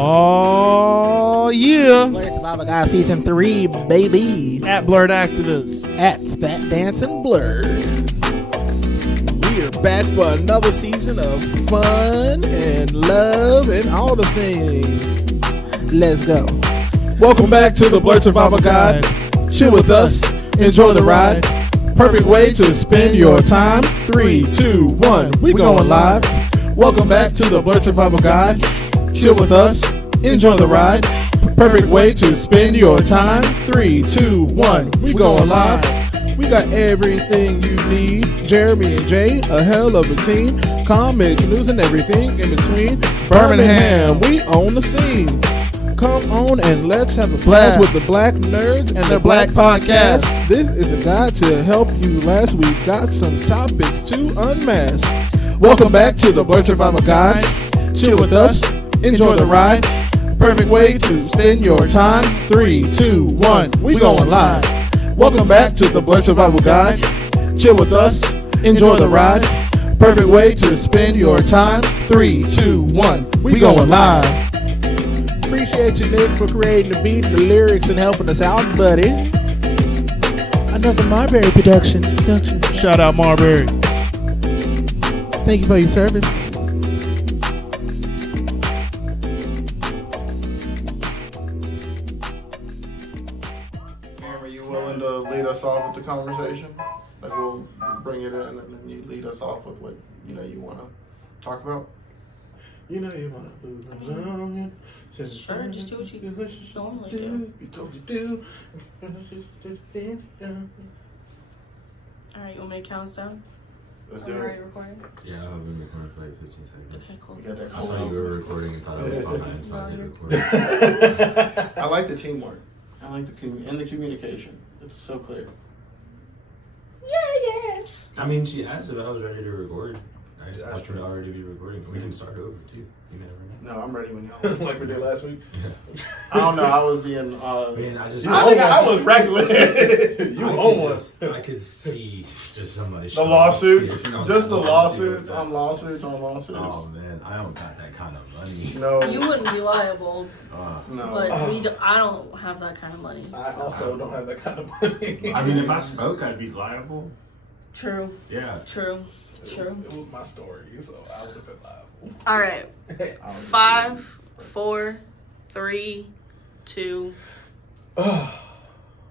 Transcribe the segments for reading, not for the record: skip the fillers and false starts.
Oh, yeah. Blurred Survival Guide Season 3, baby. At Blurred Activists. At Spat Dancing Blurred. We are back for another season of fun and love and all the things. Let's go. Welcome back to the Blurred Survival Guide. Chill with us. Enjoy the ride. Perfect way to spend your time. 3, 2, 1. We going live. Welcome back to the Blurred Survival Guide. Chill with us. Enjoy the ride. Perfect way to spend your time. 3, 2, 1. We going live. We got everything you need. Jeremy and Jay, a hell of a team. Comics, news, and everything in between. Birmingham, we own the scene. Come on and let's have a blast with the Black Nerds and their Black Podcast. This is a guide to help you last. We got some topics to unmask. Welcome back to the Blurred Survival Guide. Chill with us. Enjoy the ride. Perfect way to spend your time. 3, 2, 1. We going live. Welcome back to the Blurred Survival Guide. Chill with us. Enjoy the ride. Perfect way to spend your time. 3, 2, 1. We going live. Appreciate you, Nick, for creating the beat and the lyrics and helping us out, buddy. Another Marbury production. Shout out Marbury. Thank you for your service. Lead us off with the conversation. Like we'll bring it in, and then you lead us off with what you want to talk about. You want to move along. Sure, just do what you normally do. Alright, you want me to count us down? Let's Are do we it. already recording? Yeah, I've been recording for like 15 seconds. Okay, cool. We got that I saw you were recording and thought I was behind, so I didn't record. I like the teamwork. I like the communication. It's so clear. Yeah. I mean, she asked if I was ready to record. I just asked her to already be recording. We can start over too. You never know. No, I'm ready when y'all. Like we did last week. Yeah. I don't know. I was being. Man, I just. I think I was regular. You own one. I could see just somebody. The lawsuits, showing up just the here. lawsuits on lawsuits on lawsuits. Oh man, I don't got that kind of money. No, You wouldn't be liable, no. but I don't have that kind of money. I also don't have that kind of money. I mean, if I spoke, I'd be liable. True. Yeah. True. It was my story, so I would have been liable. Alright. 5, 4, 3, 2.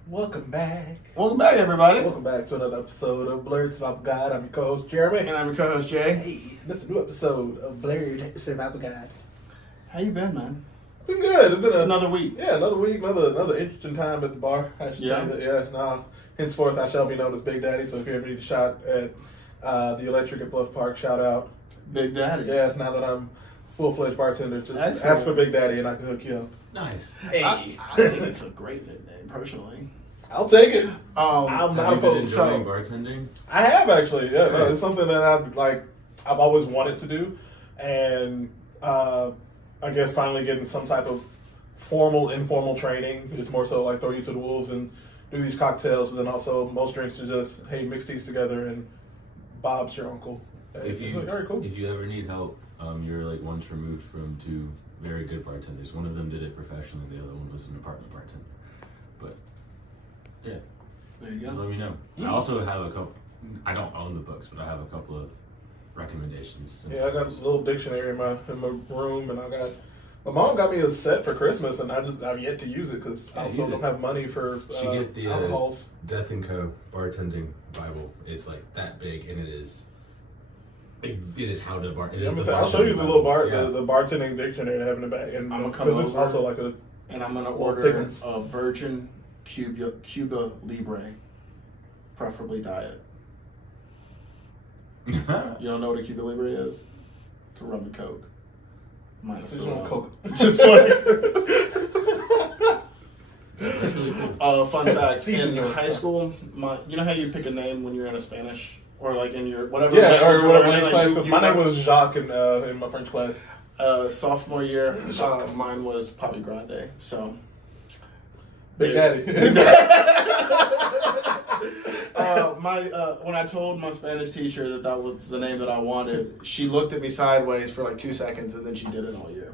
Welcome back. Welcome back, everybody. Welcome back to another episode of Blurred Survival Guide. I'm your co-host Jeremy. And I'm your co-host Jay. Hey, this is a new episode of Blurred Survival Guide. How you been, man? Been good. It's been Another week. Yeah, another week, another interesting time at the bar. I should Yeah. tell you that. Yeah, no. Henceforth, I shall be known as Big Daddy. So if you ever need a shot at the Electric at Bluff Park, shout out. Big Daddy. Yeah, now that I'm full-fledged bartender, just Excellent. ask for Big Daddy and I can hook you up. Nice. Hey, I think it's a great nickname, personally. I'll take it. I'm Have not you been opposed. enjoying So bartending? I have actually. Yeah, no, it's something that I've always wanted to do, and I guess finally getting some type of formal, informal training is more so like throw you to the wolves and do these cocktails, but then also most drinks are just hey mix these together and Bob's your uncle. If It's you like, all right, cool. if you ever need help, you're like once removed from two very good bartenders. One of them did it professionally. The other one was an apartment bartender. But yeah, There you just go. let me know. Yeah. I also have a couple. I don't own the books, but I have a couple of recommendations. Yeah, I got a little dictionary in my room, and my mom got me a set for Christmas, and I've yet to use it because I Yeah, also use don't it. have money for She get the alcohols. Death and Co. bartending Bible. It's like that big, and it is how to bar. It Yeah, is the I'll show you the bartending little Bible. the bartending dictionary I have in the back, and I'm gonna come because it's over. also like a And I'm gonna Well, order thickens. a Virgin Cuba Libre, preferably diet. You don't know what a Cuba Libre is? It's a rum and coke. Minus Just the want rum. Coke. Just funny. That's really cool. Fun fact: Season in your- high school, you know how you pick a name when you're in a Spanish or like in your whatever. Yeah, language or whatever like, next class. you- 'Cause you my name learn- was Jacques in my French class. sophomore year. Mine was Papi Grande. So Big Daddy. when I told my Spanish teacher that was the name that I wanted, she looked at me sideways for like 2 seconds and then she did it all year.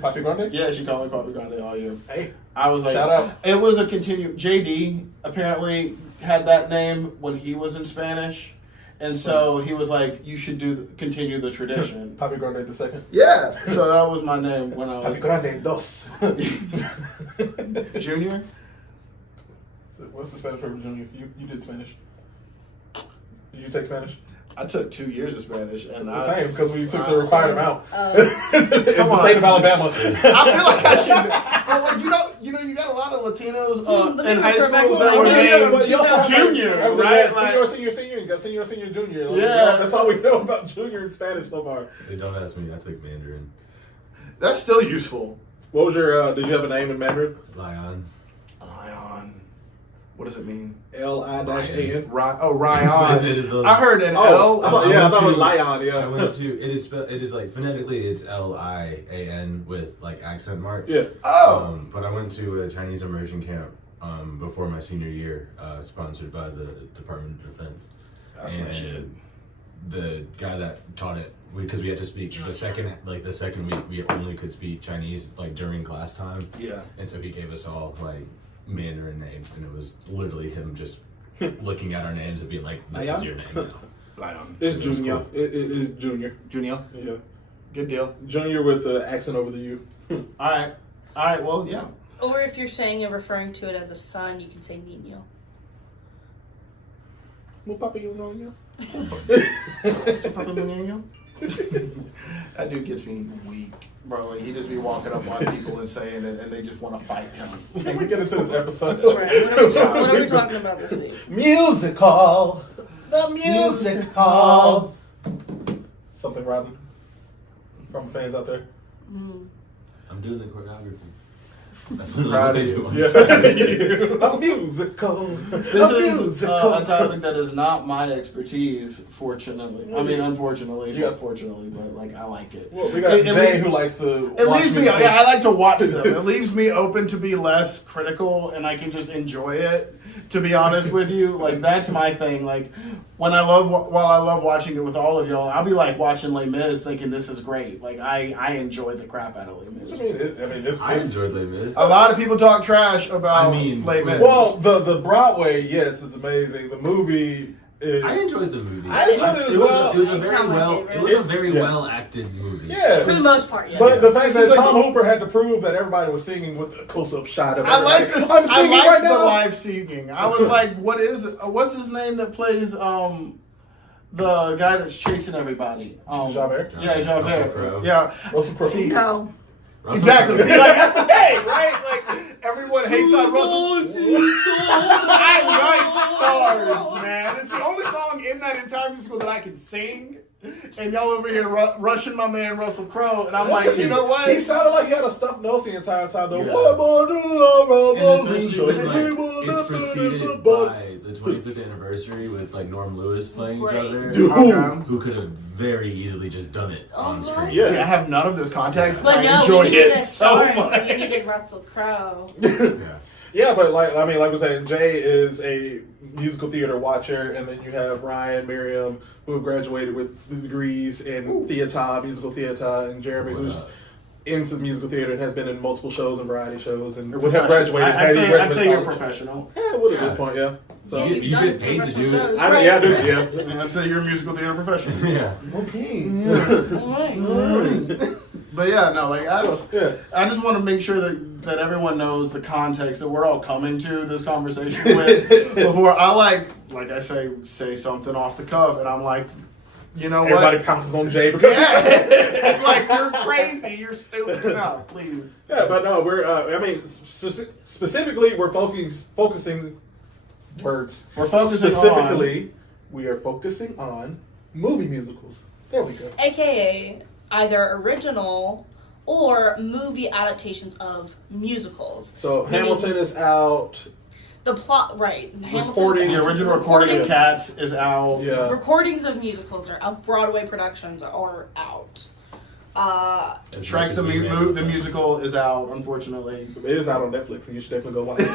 Papi Grande? Yeah, she called me Papi Grande all year. Hey, I was like, shout out. It was a continue. JD apparently had that name when he was in Spanish, and so he was like, "You should continue the tradition." Papi Grande the second. Yeah, so that was my name when I Papi was Grande dos. junior. So what's the Spanish word for junior? You did Spanish. Did you take Spanish? I took 2 years of Spanish, and The same, because we took the required amount. Oh. In the state of Alabama. I feel like I should. But like you got a lot of Latinos Let me in high refer back schools to that my were name. named but you also have, junior, I was like, right? yeah, Like, senior. You got senior, junior. Like, Yeah. that's all we know about junior in Spanish so far. They don't ask me. I took Mandarin. that's still useful. What was your? Did you have a name in Mandarin? Lion. Ryan. What does it mean? L-I-A-N. Ryan. It is the- I heard an Oh, L. I thought it was Lion. I Yeah. went to it is like phonetically it's Lian with like accent marks. Yeah. Oh. But I went to a Chinese immersion camp before my senior year, sponsored by the Department of Defense. That's my shit. The guy that taught it, because we had to speak the second week, we only could speak Chinese like during class time, Yeah. and so he gave us all like Mandarin names, and it was literally him just looking at our names and being like, "This is your name now." Lion. It's It was Junior. cool. It is Junior. Junior. Yeah. Good deal. Junior with the accent over the U. All right. All right. Well, yeah. Or if you're saying you're referring to it as a son, you can say Nino. Well, Papa, you know you. That dude gets me weak, bro. Like, he just be walking up on people and saying it, and they just want to fight him. Can we get into this episode? Right. What are we talking about this week? Musical. The musical. Something, Robin? From fans out there? I'm doing the choreography. That's literally what they do on Yeah. stage. A musical. This a is musical. a topic that is not my expertise, fortunately. I mean, unfortunately, Yeah. fortunately, but like I like it. Well, we got It Jay leaves- who likes to It watch leaves me. musicals. Yeah, I like to watch them. It leaves me open to be less critical, and I can just enjoy it. To be honest with you, like that's my thing. Like while I love watching it with all of y'all, I'll be like watching Les Mis, thinking this is great. Like I enjoy the crap out of Les Mis. I enjoyed Les Mis. A lot of people talk trash about Les Mis. Well, the Broadway, yes, is amazing. The movie is. I enjoyed the movie. I enjoyed it as well. It was a It's very not my well. favorite. It was a very Yeah. well acted movie. Yeah. For the most part, yeah. But the fact that It's like Tom Hooper had to prove that everybody was singing with a close-up shot of I everybody. like this. I'm I singing like right the now. live singing. I was like, "What is it? What's his name that plays the guy that's chasing everybody?" Javert? Yeah, Javert. Russell Crowe. Yeah, Russell Crowe. See, No. Russell exactly. Crowe. See, like that's the thing, right? Like everyone hates on Russell. I write stars, man. It's the only song in that entire musical that I can sing. And y'all over here rushing my man Russell Crowe, and I'm like, you know what? He sounded like he had a stuffed nose the entire time. Though. Yeah. What more do I And want? especially when like it's preceded by the 25th anniversary with like Norm Lewis playing each Right. other, Okay. who could have very easily just done it on Oh, screen. Yeah. See, I have none of this context. But I no, enjoy we needed it a so star, much. we needed Russell Crowe. Yeah. Yeah, but like we're saying, Jay is a musical theater watcher, and then you have Ryan, Miriam, who graduated with degrees in theater, musical theater, and Jeremy, What who's up? into musical theater and has been in multiple shows and variety shows, and would have graduated. I'd had he say graduated you're college. professional. Yeah, would at Yeah. this point, yeah. So You get paid to do it. I mean, yeah, I do, yeah. I'd say you're a musical theater professional. Yeah. Okay. Alright. But yeah, no, like Yeah. I just want to make sure that everyone knows the context that we're all coming to this conversation with before I like I say something off the cuff, and I'm like, you know Everybody what? pounces on Jay because Yeah. Like you're crazy, you're stupid. No, please. yeah, but no, we're. Specifically, we're focusing words. We're focusing specifically. We are focusing on movie musicals. There we go. AKA either original or movie adaptations of musicals. So Meaning Hamilton is out. The plot, right. Recording- The original recording of Cats is out. Yeah. Recordings of musicals are out. Broadway productions are out. As Shrek much as the, we mu- may- the musical is out, unfortunately. It is out on Netflix, and you should definitely go watch it.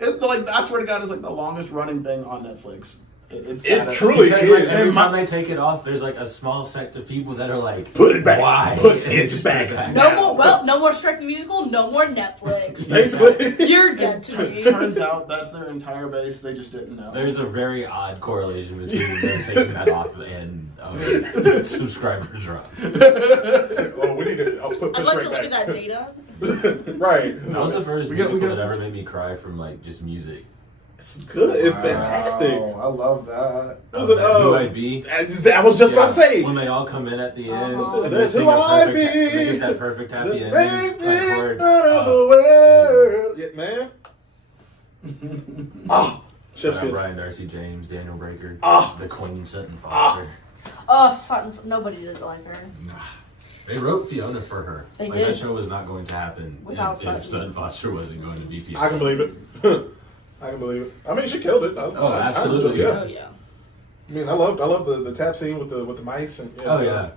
It's like I swear to God, it's like the longest running thing on Netflix. It's It gotta- truly Because is. like, every And my- time they take it off, there's like a small sect of people that are like, Put it back. Why? Put And it just back. put it No more Shrek the Musical, no more Netflix. Basically. You're dead to me. Turns out that's their entire base. They just didn't know. There's a very odd correlation between them taking that off and subscriber drop. Oh, we need to put I'd this like right to look at back. that data. Right. That was the first We got- musical that ever made me cry from like just music. It's good. It's fantastic. Wow, I love that. What was it? That Who I'd Be. I was just about to say. When they all come in at the end, Uh-huh. and they That's sing who a I perfect, be. they get that perfect happy The ending. baby Like, chord. out of the world. Yeah, man. Oh, Chef's kiss. Brian Darcy James, Daniel Breaker, Ah. the Queen Sutton Foster. Oh, Sutton, nobody did like her. Nah. They wrote Fiona for her. They Like, did. That show was not going to happen Without if Sutton. Sutton Foster wasn't going to be Fiona. I can believe it. I can believe it. I mean, she killed it. Oh, absolutely. Oh yeah. I mean, I love the tap scene with the mice and. Oh yeah.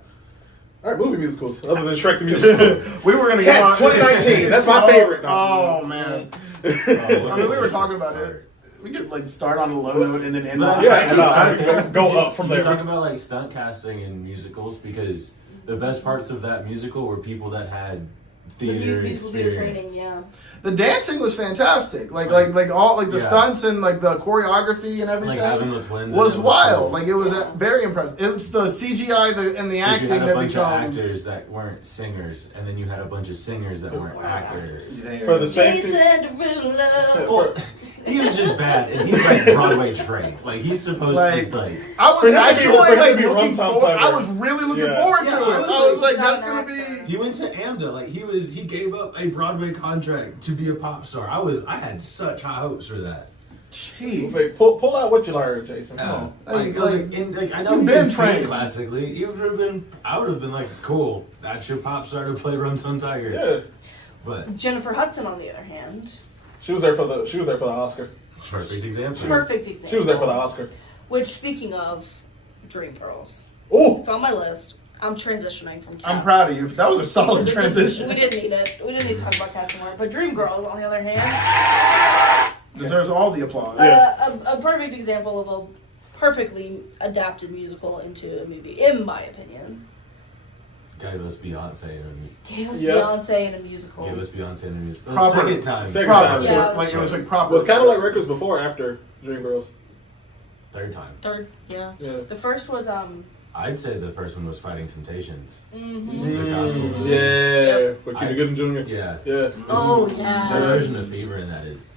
All right, movie musicals other than Shrek the Musical. We were gonna get Cats on 2019. That's my favorite. Oh man. Oh, I mean, we were talking about it. We could like start on a low note and then end on a Yeah, high and note. go up from You there. talk about like stunt casting in musicals because the best parts of that musical were people that had theater Musical theater experience. training, yeah. The dancing was fantastic. Like all like the Yeah. stunts and like the choreography and everything. Like having the twins was in it wild. cool. Like it was very impressive. It was the CGI and the 'Cause acting you had a that bunch becomes. of actors that weren't singers, and then you had a bunch of singers that weren't actors. For the safety. Jason Derulo. Well, he was just bad, and he's like Broadway trained. Like he's supposed Like- to like. I was For him to be- actually for him to like be looking Rum Tum forward. I Tugger. was really looking Yeah. forward to Yeah, it. I I was was like, like, that's not gonna an actor. be. He went to AMDA. Like he gave up a Broadway contract to be a pop star. I had such high hopes for that. Jeez. Say, pull out what you learned, Jason. Come on. Like, I know you've you been been trained trained. classically. I would have been like, cool. That's your pop star to play Rum Tum Tiger. Yeah, But Jennifer Hudson, on the other hand, she was there for the Oscar. perfect example. perfect example. She was there for the Oscar. Which, speaking of Dreamgirls, Oh, it's on my list. I'm transitioning from Cats. I'm proud of you. That was a solid We transition. didn't need it. We didn't need to talk about Cats anymore. But Dreamgirls, on the other hand, Deserves all the applause. a perfect example of a perfectly adapted musical into a movie, in my opinion. Gave us Beyonce and Gave us Yeah. Beyonce in a musical. gave us Beyonce in the music. Proper- Second time. Second Proper. time. Yeah, like it was like proper. Well, it's kind of like records before, after Dreamgirls. Third time. Third, yeah. Yeah. The first was I'd say the first one was Fighting Temptations. mhm. The gospel. Yeah, Yep. with Cuba Gooding Jr. Yeah. Yeah. Oh The yeah. version of Fever in that is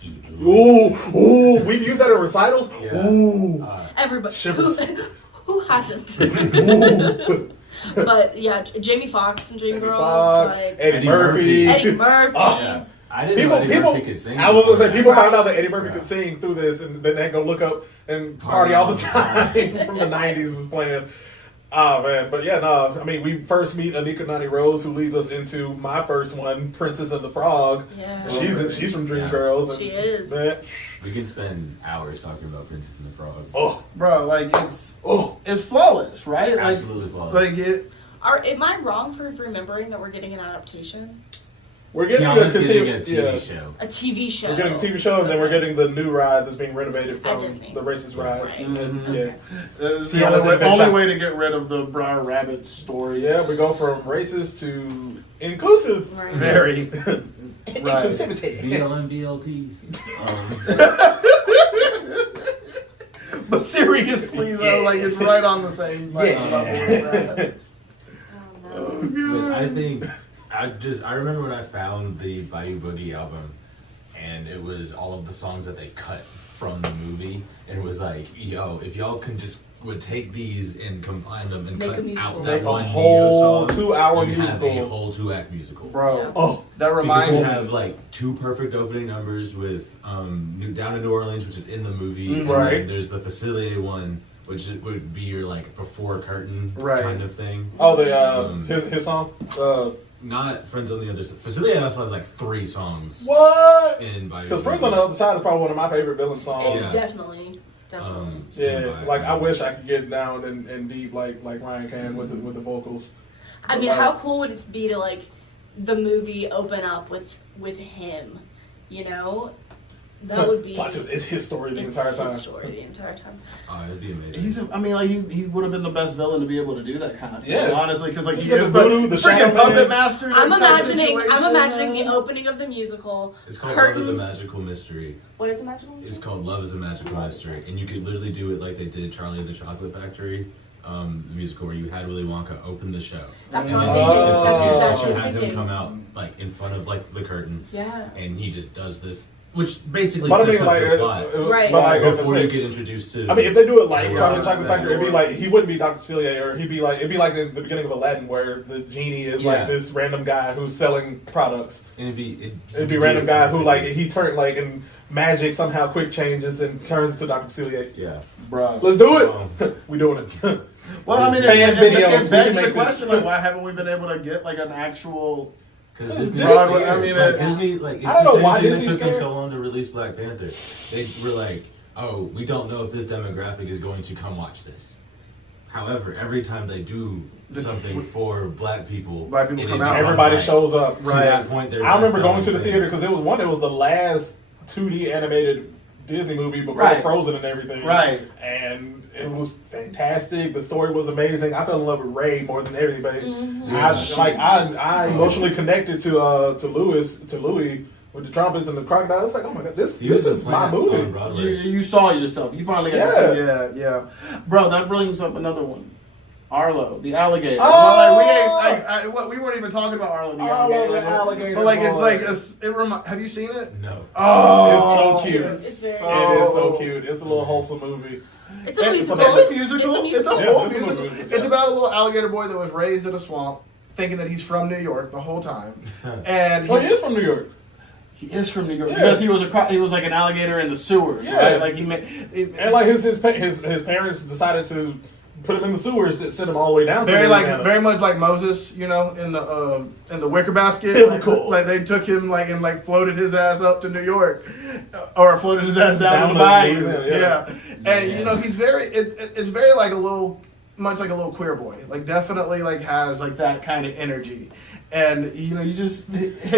Ooh, we've used that in recitals. Yeah. Ooh. Everybody Shivers. who hasn't? Ooh. But yeah, Jamie Foxx and Jamie Dreamgirls, Foxx, like Eddie Murphy. Eddie Murphy. Oh. Yeah. I didn't know Eddie Murphy could sing. I was gonna say, before people that. found out that Eddie Murphy Yeah. could sing through this, and then they go look up and party all the time from the '90s was playing. Oh man, but yeah, no. I mean, we first meet Anika Nani Rose, who leads us into my first one, Princess of the Frog. Yeah. She's from Dreamgirls. and She is. Man, We can spend hours talking about Princess and the Frog. oh, Bro, like oh, it's flawless, right? Like, Absolutely flawless. Like it. Am I wrong for remembering that we're getting an adaptation? we're getting Tiana's a getting a TV TV show. A TV show. We're getting a TV show, and then we're getting the new ride that's being renovated from At Disney. the racist rides. Right. And, yeah. It's See, the I only was way, in Adventure. only way to get rid of the Briar Rabbit story. Yeah, we go from racist to inclusive. Right. Very. Inclusivity. BLM BLTs. But seriously though, like it's right on the same like, Yeah. level as that. Oh, no. But I think I remember when I found the Bayou Boogie album, and it was all of the songs that they cut from the movie, and it was like, yo, if y'all can just would take these and combine them and Make a cut musical. out that Make a one whole Neo song, 2-hour you have a musical. whole 2-act musical. Bro, Yeah. Oh, that Because reminds you me. have like 2 perfect opening numbers with Down in New Orleans, which is in the movie, and Right. then there's the Facilier one, which would be your like before curtain Right. kind of thing. oh, his song. Not Friends on the Other Side. Facilier also has like 3 songs What? in Bayou Because Boogie. Friends on the Other Side is probably one of my favorite villain songs. Yeah. Definitely. Stand Yeah, By like Me. I wish I could get down and deep like Ryan can with the vocals. I mean, Like- how cool would it be to like the movie open up with him? You know, That would be Plot twist. It's his story the entire time. His story the entire time. Oh, it'd be amazing. He would have been the best villain to be able to do that kind of thing. Yeah. Honestly, because like he The is voodoo, the freaking shadow puppet man. master. I'm like, type imagining situation. the opening of the musical. It's called Love is a curtains. Magical Mystery. What is a magical It's mystery? called Love is a Magical Mystery, and you could literally do it like they did Charlie and the Chocolate Factory, the musical where you had Willy Wonka open the show. That's And what I'm then thinking. you just- That's you exactly what had I'm him thinking. come out like in front of like the curtain, Yeah. and he just does this, which basically But I sets mean, up like, the plot Right. But like, before if you it's get introduced to. I mean, if they do it like Yeah. Charlie and the Chocolate Factory, it'd be like he wouldn't be Dr. Celia, or it'd be like in the beginning of Aladdin, where the genie is Yeah. like this random guy who's selling products. and it'd It'd be a random guy who like he turned like in magic somehow quick changes and turns to Dr. Celia. Yeah. Bro. Let's do it. We doing it. Well, I mean, Fan it videos, we begs can the make question, this. like, why haven't we been able to get like an actual? Because It's Disney, Disney. I mean, like, it- Disney, like, it's I don't the know same why thing that Disney's took them scared. so long to release Black Panther. They were like, oh, we don't know if this demographic is going to come watch this. However, every time they do something for black people, Black people it come becomes out. Everybody like, shows up. To that point, they're I remember just going to selling the things. theater because it was the last 2D animated Disney movie before Right. Frozen and everything. Right. And it was fantastic. The story was amazing. I fell in love with Ray more than everybody. I emotionally connected to Louis with the trumpets and the crocodile. It's like, oh my god, this He was is the my plant on movie. Broadway. You saw yourself. You finally got to see. Yeah. Bro, that brings up another one. Arlo, the alligator. Oh! We weren't even talking about Arlo, the Arlo, alligator. the alligator But like, boy. it's like, have you seen it? No. Oh, It's so cute. It's very- It is so cute. It's a little wholesome movie. It's a It's musical. a musical. It's a musical. It's a Yeah, full it's a musical. musical, It's yeah. about a little alligator boy that was raised in a swamp, thinking that he's from New York the whole time, and Oh, he is from New York. he is from New York Yeah. because he was like an alligator in the sewers, Yeah. right? Like And like his parents decided to put him in the sewers that sent him all the way down. to Louisiana. very much like Moses, in the wicker basket. Biblical. Like they took him and floated his ass up to New York, or floated his ass down to the to bayou. Louisiana, Yeah. And he's very it's very like much like a little queer boy. Like definitely like has like that kind of energy. And he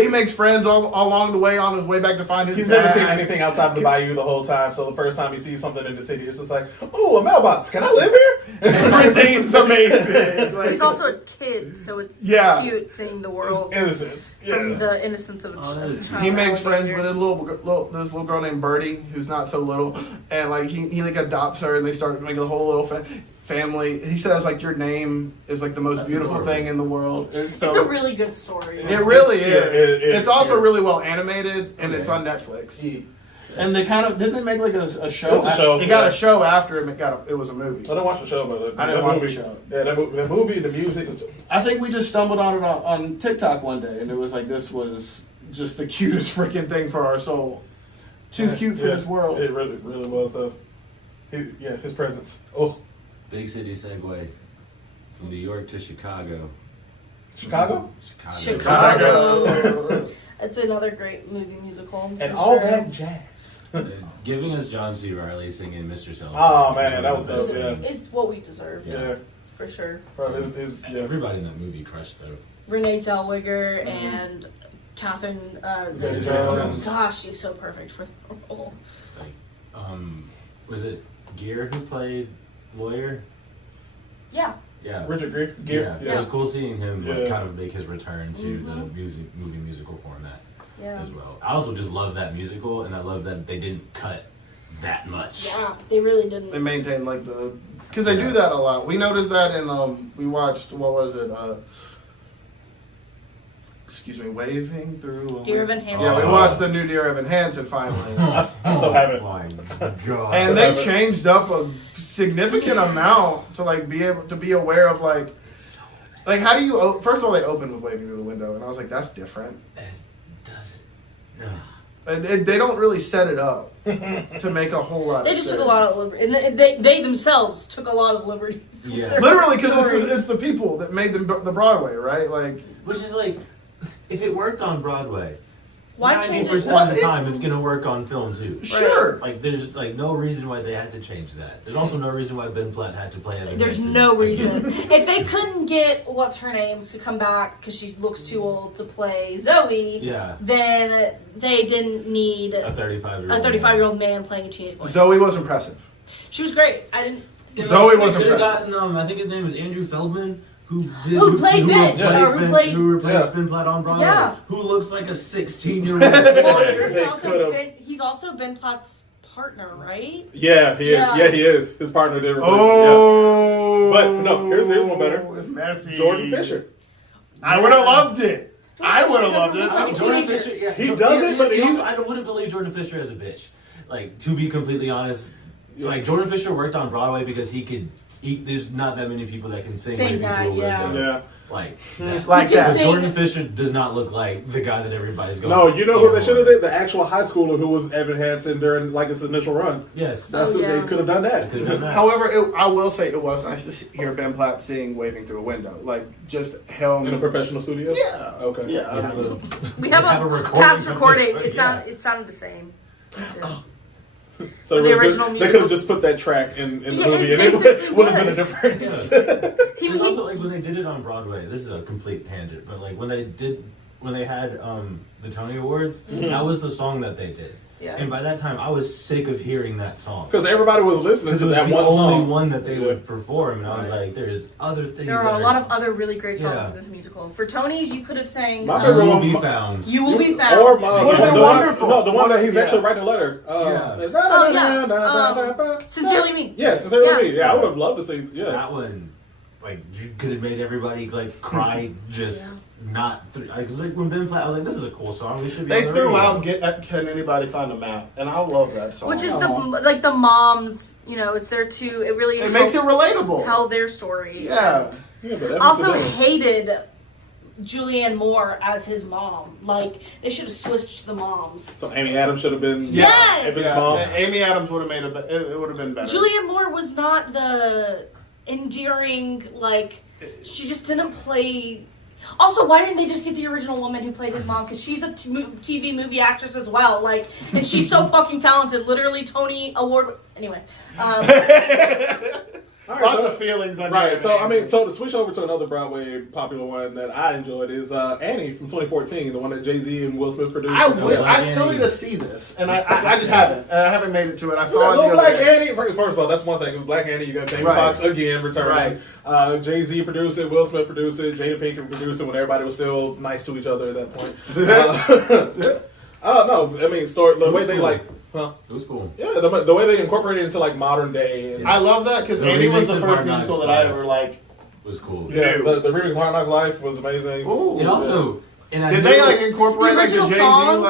makes friends all along the way on his way back to find his He's dad. never seen anything outside of the bayou the whole time, so the first time he sees something in the city, it's just like, "Ooh, a mailbox! Can I live here?" Everything's amazing. Like, He's also a kid, so it's Yeah. cute seeing the world Innocence. from Yeah. the innocence of a that is child. he makes friends alligator. with this little girl named Birdie, who's not so little, and like he like adopts her, and they start making a whole little family. He says like your name is like the most beautiful adorable. thing in the world. It's a really good story. It really Yeah, is. It's also yeah. really well animated, and it's Okay. on Netflix. Yeah. And they didn't they make like a show? It was a show, They got yeah. a show after it was a movie. I didn't watch the show, but I didn't that watch the movie, show. Yeah, that movie, the music. I think we just stumbled on it on TikTok one day, and it was like this was just the cutest freaking thing for our soul. Too cute for Yeah, this world. It really, really was though. His presence. Oh, Big city segue from New York to Chicago. Chicago. Chicago. It's another great movie musical. And for all sure. that jazz. Giving us John C. Reilly singing Mr. Celebrity. Oh, man, that was One of the dope, best yeah. things. It's what we deserve, Yeah, for sure. bro. Yeah. Everybody in that movie crushed though. Renee Zellweger and Catherine Zeta-Jones. Gosh, she's so perfect for the role. Like, was it Gere who played lawyer? Yeah. Yeah. Richard Gere. Yeah, it was cool seeing him like, Yeah. kind of make his return to the movie musical format Yeah. as well. I also just love that musical, and I love that they didn't cut that much. Yeah, they really didn't. They maintain like because they do that a lot. We noticed that in we watched what was it? Excuse me, Waving Through. Dear Evan Hansen. Yeah, we Oh. watched the new Dear Evan Hansen finally. I still have it. My God. And they changed up a significant amount to like be able to be aware of like how do you first of all they opened with Waving Through the Window, and I was like, that's different. It doesn't. And they don't really set it up to make a whole lot. They of just sense. took a lot of liberties. And they themselves took a lot of liberties. with Yeah. their Literally, because story. it's the people that made the Broadway, right? Like, Which is like, if it worked on Broadway, Why change it? 90% of the time, it's gonna work on film too. Sure. Like, there's like no reason why they had to change that. There's also no reason why Ben Platt had to play Evan There's Hansen no again. reason. If they couldn't get what's her name to come back because she looks too old to play Zoe, Yeah. then they didn't need A 35-year-old. a 35-year-old man playing a teenage boy. Zoe was impressive. She was great. I didn't. Zoe was They should've impressive. gotten, I think his name is Andrew Feldman, who played Ben, who replaced Yeah. Ben Platt on Broadway, Yeah. who looks like a 16-year-old. Well, isn't he They also could've. he's also Ben Platt's partner, right? Yeah, he is. Yeah. Yeah, he is. His partner did replace him. Oh. But, no, here's one better. It's messy. Yeah. Jordan Fisher. I would have loved it. I would have loved Doesn't look like it. a Jordan teenager. Fisher, yeah, He doesn't, but he's- also, I wouldn't believe Jordan Fisher as a bitch. Like, to be completely honest, like Jordan Fisher worked on Broadway because he could. There's not that many people that can sing Sing waving that, through a yeah. window. Yeah. Like, Like You can that. sing- Jordan Fisher does not look like the guy that everybody's going. No, you know who they should have did? The actual high schooler who was Evan Hansen during like his initial run. Yes, That's Oh, who yeah. they could have done that. could have done that. However, I will say it was nice to hear Ben Platt sing "Waving Through a Window." Like just him In a professional studio? Yeah. Okay. Yeah. We have a, We have a recording cast of recording. it, It yeah. sounded the same. So The they original they could musical. have just put that track in the Yeah, movie and basically it would have been a was. difference. He, There's also like when they did it on Broadway. This is a complete tangent, but like when they had the Tony Awards, that was the song that they did. Yeah. And by that time, I was sick of hearing that song Because everybody was listening because to it was that the one only song. one that they Yeah. would perform, and I was like, "There's other things." there are that a lot of other really great songs Yeah. in this musical. For Tony's, you could have sang My favorite will one- be found. "You Will Be Found." Or Would have been the wonderful. One, no, the one that he's Yeah. actually writing a letter. Sincerely Me. Yeah, Sincerely Yeah. Me. Yeah, I would have loved to see. Yeah. That one, like, you could have made everybody like cry just not. Because like when Ben Platt, I was like, "This is a cool song. We should be." They on the threw radio." out "Can Anybody Find a Map," and I love that song. Which is the moms, it's there too. It really It makes it helps relatable. tell their story. Yeah. Yeah, but Evan Also Hansen- hated Julianne Moore as his mom. Like they should have switched the moms. So Amy Adams should have been. Yes! Evan's Yeah, mom. Amy Adams would have made it would have been better. Julianne Moore was not the endearing, like, she just didn't play. Also, why didn't they just get the original woman who played his mom? Because she's a TV movie actress as well. Like, and she's so fucking talented. Literally, Tony Award. Anyway. All right, Lots so- of feelings. On Right, Amy so I mean, Adams. so to switch over to another Broadway popular one that I enjoyed is Annie from 2014, the one that Jay-Z and Will Smith produced. I still need to see this, and I just haven't. I haven't made it to it. I saw it Little the Black other day. Annie. First of all, that's one thing. It was Black Annie. You got Jamie Right. Foxx again returning. Right. Jay-Z produced it. Will Smith produced it. Jada Pinkett produced it when everybody was still nice to each other at that point. No, I mean, the way they cool. like, huh? It was cool. Yeah, the way they incorporated it into like modern day. And, I love that because The Annie was remix the of first Hard Knocks musical that I Life. ever like. It was cool. yeah, New. the remix of Hard Knock Life was amazing. Ooh. It also, and I Did knew they like it- incorporate The like the original Jay-Z, song?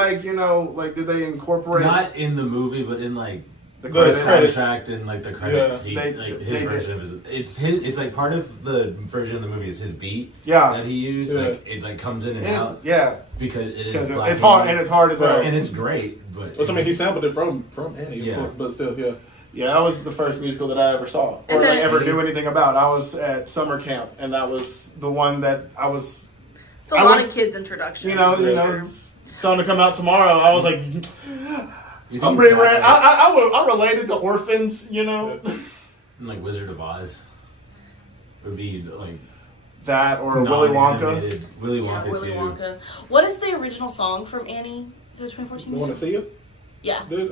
like did they incorporate not in the movie, but in like the the the credits? credits. soundtrack and like the credits, Yeah. he, They- like they his did. version of his, it's like part of the version of the movie is his beat Yeah. that he used. Yeah. Like it like comes in and It's, out yeah, because it is because Black it's hard Annie. and it's hard as hell. and it's great, but Which I mean, he sampled it from Annie, Yeah. of course, but still, yeah. Yeah, that was the first musical that I ever saw or And then- like, ever knew anything about. I was at summer camp, and that was the one that I was. It's a I lot would- of kids' introduction. Something to come out tomorrow. I was like, you think I'm it's ready. that, I related to orphans, like Wizard of Oz would be like that or Willy Wonka. non-animated Willy Yeah, Wonka Willy too. Wonka. What is the original song from Annie, the 2014 You want to musical? see you? Yeah, Did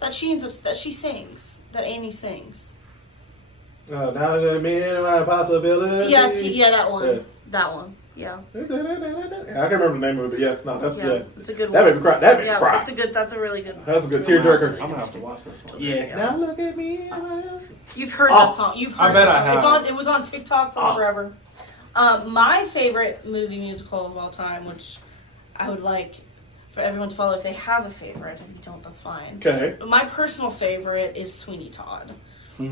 that she sings, that Annie sings. now that me and my possibility. Yeah, that one. Yeah. That one. Yeah. Yeah, I can't remember the name of it, but yeah, no, that's Yeah, it's a good That one. made me cry. That made me Yeah, cry. that's a really good. That's a good it's really tearjerker. good. I'm gonna have to watch this one. Yeah. Now look at me. You've heard Oh, that song. You've I heard bet that I song. have. It was on TikTok for Oh. forever. My favorite movie musical of all time, which I would like for everyone to follow if they have a favorite. If you don't, that's fine. Okay. But my personal favorite is Sweeney Todd. The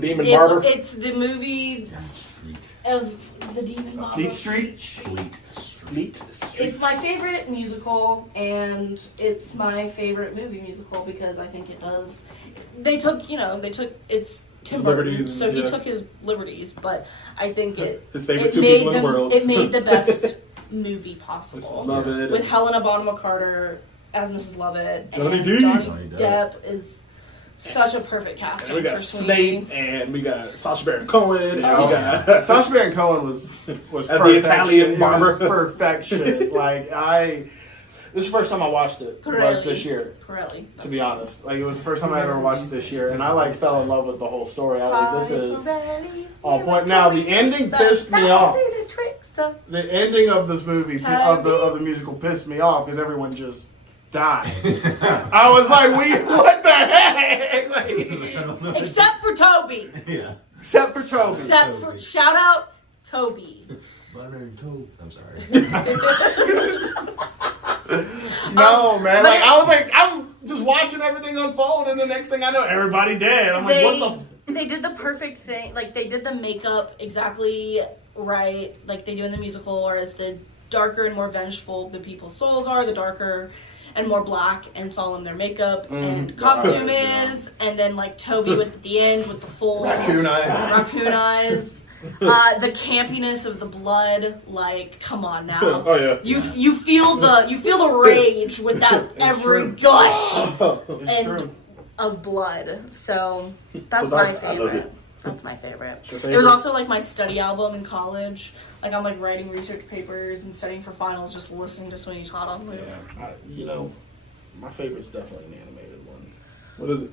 Demon Barber. It's the movie Sweet. of the Demon Barber. Fleet Street? Sweet. Fleet. It's my favorite musical, and it's my favorite movie musical because I think it does. They took it's Tim His Burton, liberties, so he yeah. took his liberties, but I think His favorite it two made people in the world. It made the best movie possible. Love it. With Helena Bonham Carter as Mrs. Lovett. Johnny and D. Johnny Depp is such a perfect casting And we got for Sweeney. Snape, and we got Sacha Baron Cohen, and Oh, we got Sacha Baron Cohen was As the perfection. Italian It was barber. perfection. This is the first time I watched it. Was this year. Pirelli. To be honest, like it was the first time I ever watched this year, and I like fell in love with the whole story. I like this is on point. Now the ending pissed me off. The ending of this movie of the musical pissed me off because everyone just died. I was like, what the heck? Like, Except for Toby. Yeah. except for Toby. Except for shout out Toby. Butter and toast. I'm sorry. No, man. but Like I was like, I'm just watching everything unfold, and the next thing I know, everybody dead. I'm like, what the? They did the perfect thing. Like they did the makeup exactly right, like they do in the musical. Whereas the darker and more vengeful the people's souls are, the darker and more black and solemn their makeup and costume is. And then like Toby with at the end with the full Raccoon eyes. raccoon eyes. The campiness of the blood, like, come on now. Oh yeah. You feel the rage with that every true. gush It's and true. of blood. So that's So my dark. I love favorite. it. That's my favorite. Your It was favorite? also like my study album in college. Like I'm like writing research papers and studying for finals, just listening to Sweeney Todd on loop. Yeah, my favorite's definitely an animated one. What is it?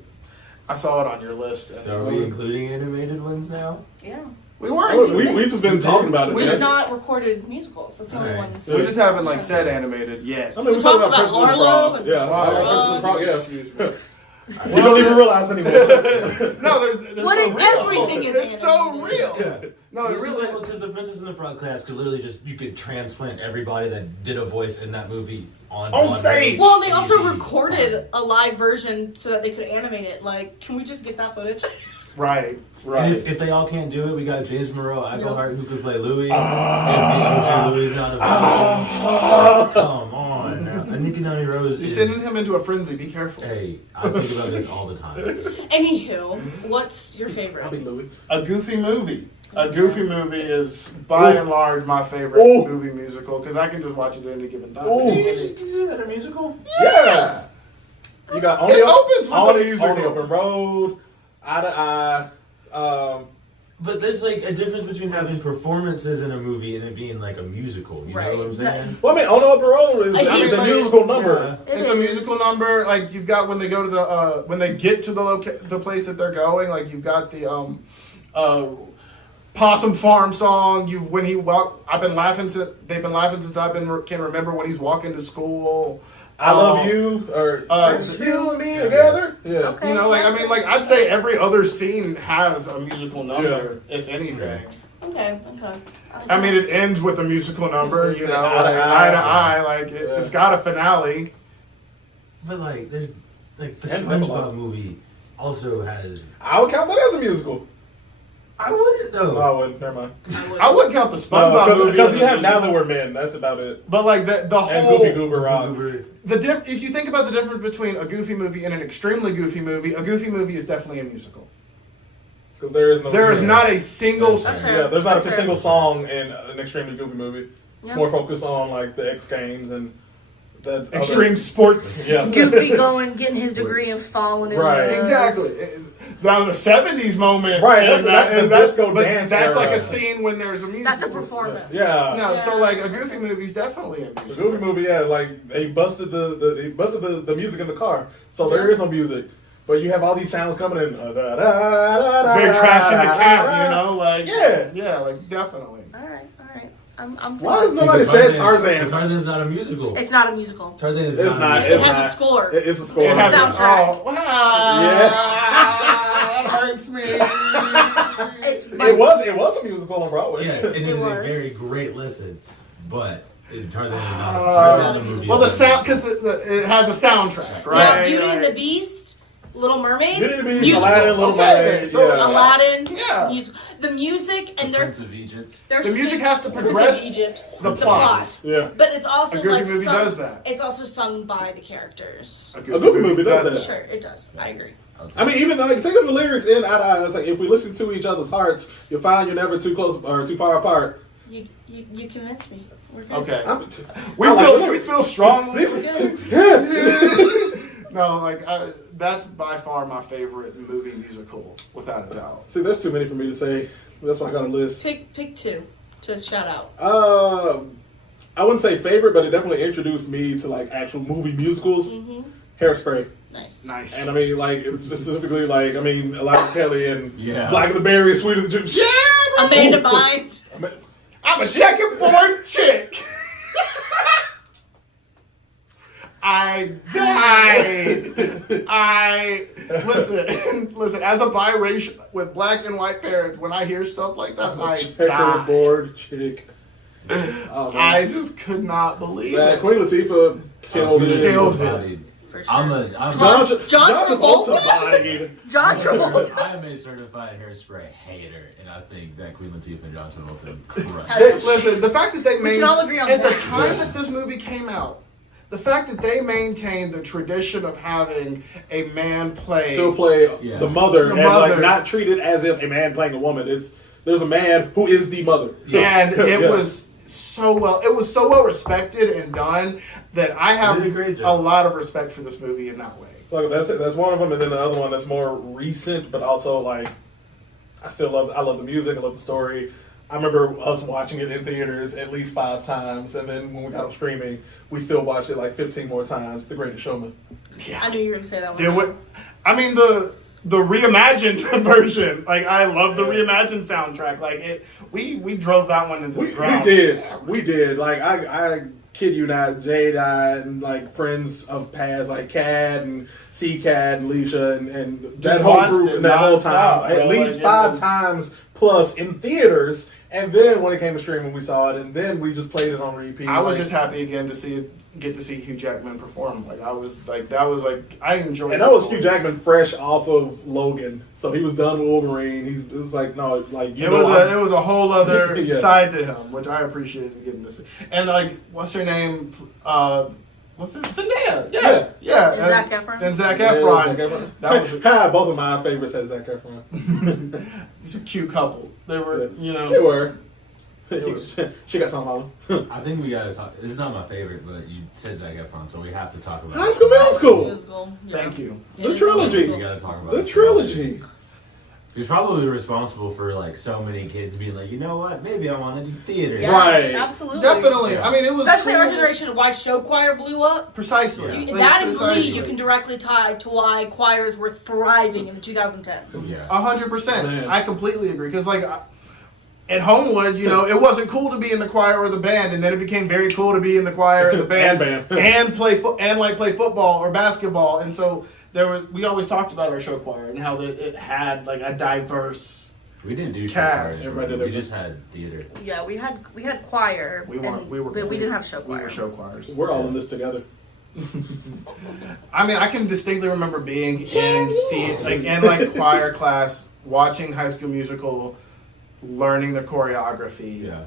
I saw it on your list. So are we including animated ones now? Yeah. We were. Oh, we've just been talking about it. Just man. not recorded musicals. That's the only Alright. ones. We just haven't like Yeah. said animated yet. I mean, We talked talked about Princess and the Arlo Frog. and Yeah, Frog. Princess and the Frog, yeah. Excuse me. We don't even realize anymore. No, they're What so if real. everything is It's so animated? real. Yeah. No, it It's just really. like because the Princess and the Frog class could literally just you could transplant everybody that did a voice in that movie on Broadway. stage. Well, they also You'd be recorded a live version so that they could animate it. Like, can we just get that footage? Right. And if they all can't do it, we got James Monroe, Eichelhart, who could play Louis. Ah. If the OG Louis is not available. Come on now. Anika Noni Rose You're is... sending him into a frenzy. Be careful. Hey, I think about this all the time. Anywho, what's your favorite? I'll be Louis. A Goofy movie. A Goofy movie is by and large my favorite Ooh. movie musical because I can just watch it at any given time. Ooh. Did you consider that a musical? Yes. You got It opens with on a the musical. open road, eye to eye. But there's like a difference between having performances in a movie and it being like a musical. You know what I'm saying? Well, I mean, on the open road is I it's a mean, musical number. Yeah. It's a musical number. Like you've got when they go to the when they get to the place that they're going. Like you've got the Possum Farm song. I've been laughing since they've been laughing since can remember when he's walking to school. I love you, or you and me together. Yeah. Okay. You know, like I mean, like I'd say every other scene has a musical number, if anything. Okay. I mean, it ends with a musical number. You know, Eye to like, eye. eye to eye. Like Yeah. it's got a finale. But like, there's like the And Pepalot. SpongeBob movie also has. I would count that as a musical. I wouldn't though. No, I wouldn't. Never mind. I wouldn't count the SpongeBob movie Because as you a have musical. Now That We're Men. That's about it. But like the And whole Goofy Goober Rock. if you think about the difference between a Goofy movie and an extremely Goofy movie, a Goofy movie is definitely a musical. Because there is no. There is not a single. That's fair. Yeah, there's not That's a fair. single song in an extremely goofy movie. It's Yeah. more focused on like the X Games and the Extreme sports. Yeah. Goofy going, getting his degree of falling in Right. love. Exactly. Now the '70s moment, Right, and that's the disco but dance That's like era. a scene when there's a musical. That's a performance. Yeah. No, Yeah. so like a Goofy movie is definitely a The musical. Goofy movie, yeah, like they busted the music in the car, so there is no music, but you have all these sounds coming in. Very trash in the camp, you know, like Yeah. like definitely. All right. I'm Why has down. nobody said Tarzan? Tarzan's not a musical. It's not a musical. Tarzan is It's not. not. It It's has not. a score. It's a score. It has Soundtrack. Oh, that hurts me. It's It was a musical on Broadway. Yes, it is a was. very great listen, but Tarzan is not. Uh, Tarzan the movie. Well, the is sound because it has a soundtrack, right? Yeah, Beauty and Right. the Beast, Little Mermaid, Beauty and the Beast, musical. Aladdin, Little Okay, Mermaid. so yeah. Aladdin, Yeah. the music, and their of Egypt. The music has to Prince of progress Egypt, the the plot. plot. Yeah. But it's also A Goofy like movie sung, does that. It's also sung by the characters. A Goofy movie does that. Sure, it does. I agree. I mean, even like think of the lyrics in Eye to Eye. It's like if we listen to each other's hearts, you'll find you're never too close or too far apart. You convinced me. We're good. Okay. I'm- We feel strongly. This- No, like that's by far my favorite movie musical, without a doubt. See, there's too many for me to say. That's why I got a list. Pick two to shout out. I wouldn't say favorite, but it definitely introduced me to like actual movie musicals. Hairspray. Nice. Nice. And I mean, like, it was specifically like, I mean, Elijah Kelly and Yeah. Black of the Berry, Sweet as the Gypsy. Yeah, Amanda Bynes. I'm a checkerboard chick. I died. Listen. As a biracial with black and white parents, when I hear stuff like that, I die. Checkerboard chick. Oh, I man. just could not believe That it. Queen Latifah killed it. Killed it. For sure. I'm John Travolta? bodied. John Travolta. I am a certified Hairspray hater, and I think that Queen Latifah and John Travolta crushed. They- listen, the fact that they We can all agree on at the that. time that this movie came out, the fact that they maintained the tradition of having a man play Still play Yeah. the mother The and mother. like not treat it as if a man playing a woman. There's a man who is the mother. and it Yeah. was so well respected and done that I have They did a great a job. lot of respect for this movie in that way. So that's one of them, and then the other one that's more recent, but also like I love the music, I love the story. I remember us watching it in theaters at least 5 times, and then when we got on streaming, we still watched it like 15 more times. The Greatest Showman. I knew you were gonna say that one. There wa- I mean the reimagined version. Like I love the reimagined soundtrack. Like it, we drove that one into the We ground. did. Like I kid you not, Jade and like friends of past like Cad and C-Cad and Leisha and that Just whole watched group it and that whole time nonstop, at bro. least Like, 5 it was- times plus in theaters, and then when it came to streaming we saw it, and then we just played it on repeat. I was Like, just happy again to get to see Hugh Jackman perform. Like I was like that was like I enjoyed. and that was Hugh Jackman fresh off of Logan, so he was done with Wolverine. It was like no, like It was a whole other Yeah. side to him, which I appreciated getting to see. And like, what's her name? What's it? Zendaya. Yeah. And Zac Efron? And Zac Yeah, Efron. Zac Efron. That was Both of my favorites had Zac Efron. it's a cute couple. They were, you know. They were. They were. She got something on them. I think we gotta talk. This is not my favorite, but you said Zac Efron, so we have to talk about High School Musical. Musical. Yeah. Thank you. It The is trilogy. We musical. gotta talk about The it. trilogy. He's probably responsible for like so many kids being like, you know what? Maybe I want to do theater. Yeah, Right. absolutely. Definitely. I mean, it was Especially our cool. generation, why show choir blew up. Precisely. Yeah. Like, That and Glee, precisely. you can directly tie to why choirs were thriving in the 2010s. Yeah. 100%. Man. I completely agree. Because, like, at Homewood, you know, it wasn't cool to be in the choir or the band, and then it became very cool to be in the choir or the band And band. and play football or basketball. And so we always talked about our show choir and how it had like a diverse. We didn't do show Cats. choirs. Everybody did We it. just had theater. Yeah, we had choir, We were, but we didn't have show We choir. were show choirs. We're all in this together. I mean, I can distinctly remember being in choir class, watching High School Musical, learning the choreography. Yeah.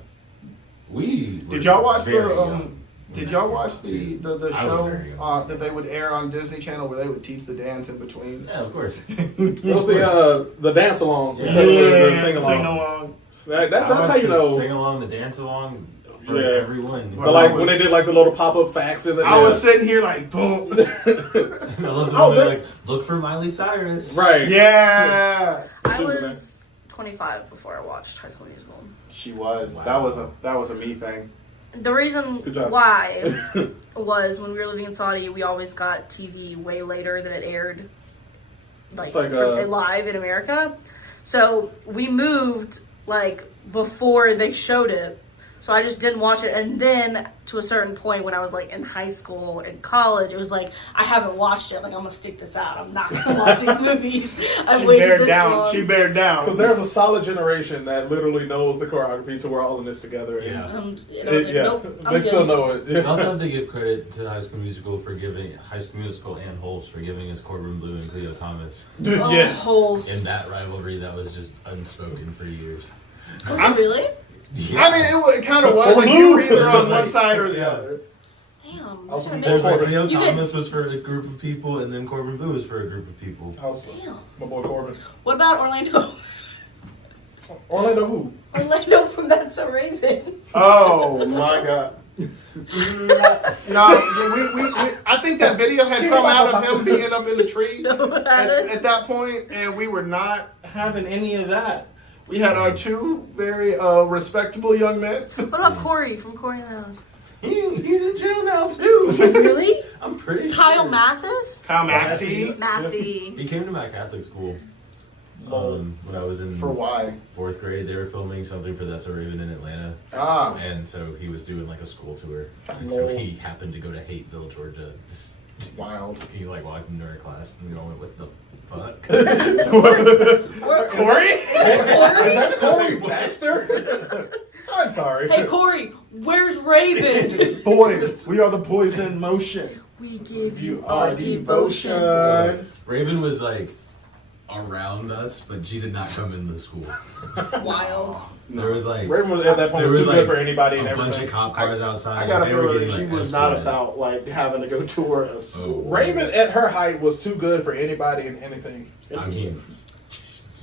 We. Did y'all watch very the young Did when y'all that watch came the out, too. I was show very young. that they would air on Disney Channel where they would teach the dance in between? Yeah, of course. It was the dance along. Yeah. The sing sing along. along. That's how you know. Sing along, the dance along for Yeah. everyone. But like when they did like the little pop up facts in the. I was sitting here like, boom. I love Oh, when they're that- like, look for Miley Cyrus. right. Yeah. I She was was 25 before I watched High School Musical. She was. Wow. That was a me thing. The reason Good job. why was when we were living in Saudi, we always got TV way later than it aired, It's like, live in America. So we moved like before they showed it. So I just didn't watch it. And then to a certain point when I was like in high school and college, it was like, I haven't watched it. Like, I'm going to stick this out. I'm not going to watch these movies. I've She waited bared this down. long. She bared down. Because there's a solid generation that literally knows the choreography, so we're all in this together. And Yeah. And I was like, nope, I'm they good. still know it. I Yeah. also have to give credit to High School Musical for giving High School Musical and Holes for giving us Corbin Blue and Cleo Thomas Oh, Yes. holes. in that rivalry that was just unspoken for years. Was I'm- it really? I mean, it kind of was. Like, you were either on one side or the Yeah. other. Damn. I was that There's makes- like Cleo You Thomas was for a group of people, and then Corbin Blue was for a group of people. I was Damn. my boy Corbin. What about Orlando? Orlando who? Orlando from That's So Raven. Oh my god. No, I think that video had come out of him being up in the tree at that point, and we were not having any of that. We had our two very respectable young men. What about Corey from Corey in the House? He's in jail now too. Really? I'm pretty sure. Kyle Mathis? Kyle Massey. Massey. He came to my Catholic school. When I was in For why? 4th grade, they were filming something for That's So Raven in Atlanta. Ah. And so he was doing like a school tour. And so he happened to go to Hateville, Georgia. Just, Wild. he like walked into our class and we all went, what the fuck? Corey? Is that Corey Baxter? I'm sorry. Hey, Corey, where's Raven? Boys, we are the boys in motion. We give you Our our devotion. devotion. Raven was like around us, but she did not come into the school. Wild. There was like Raven was at that point was too good for anybody and a bunch everything. of cop cars outside. I got a They were feeling getting, she like, was not escorted. about like having to go tour a school. Raven at her height was too good for anybody and anything. I mean,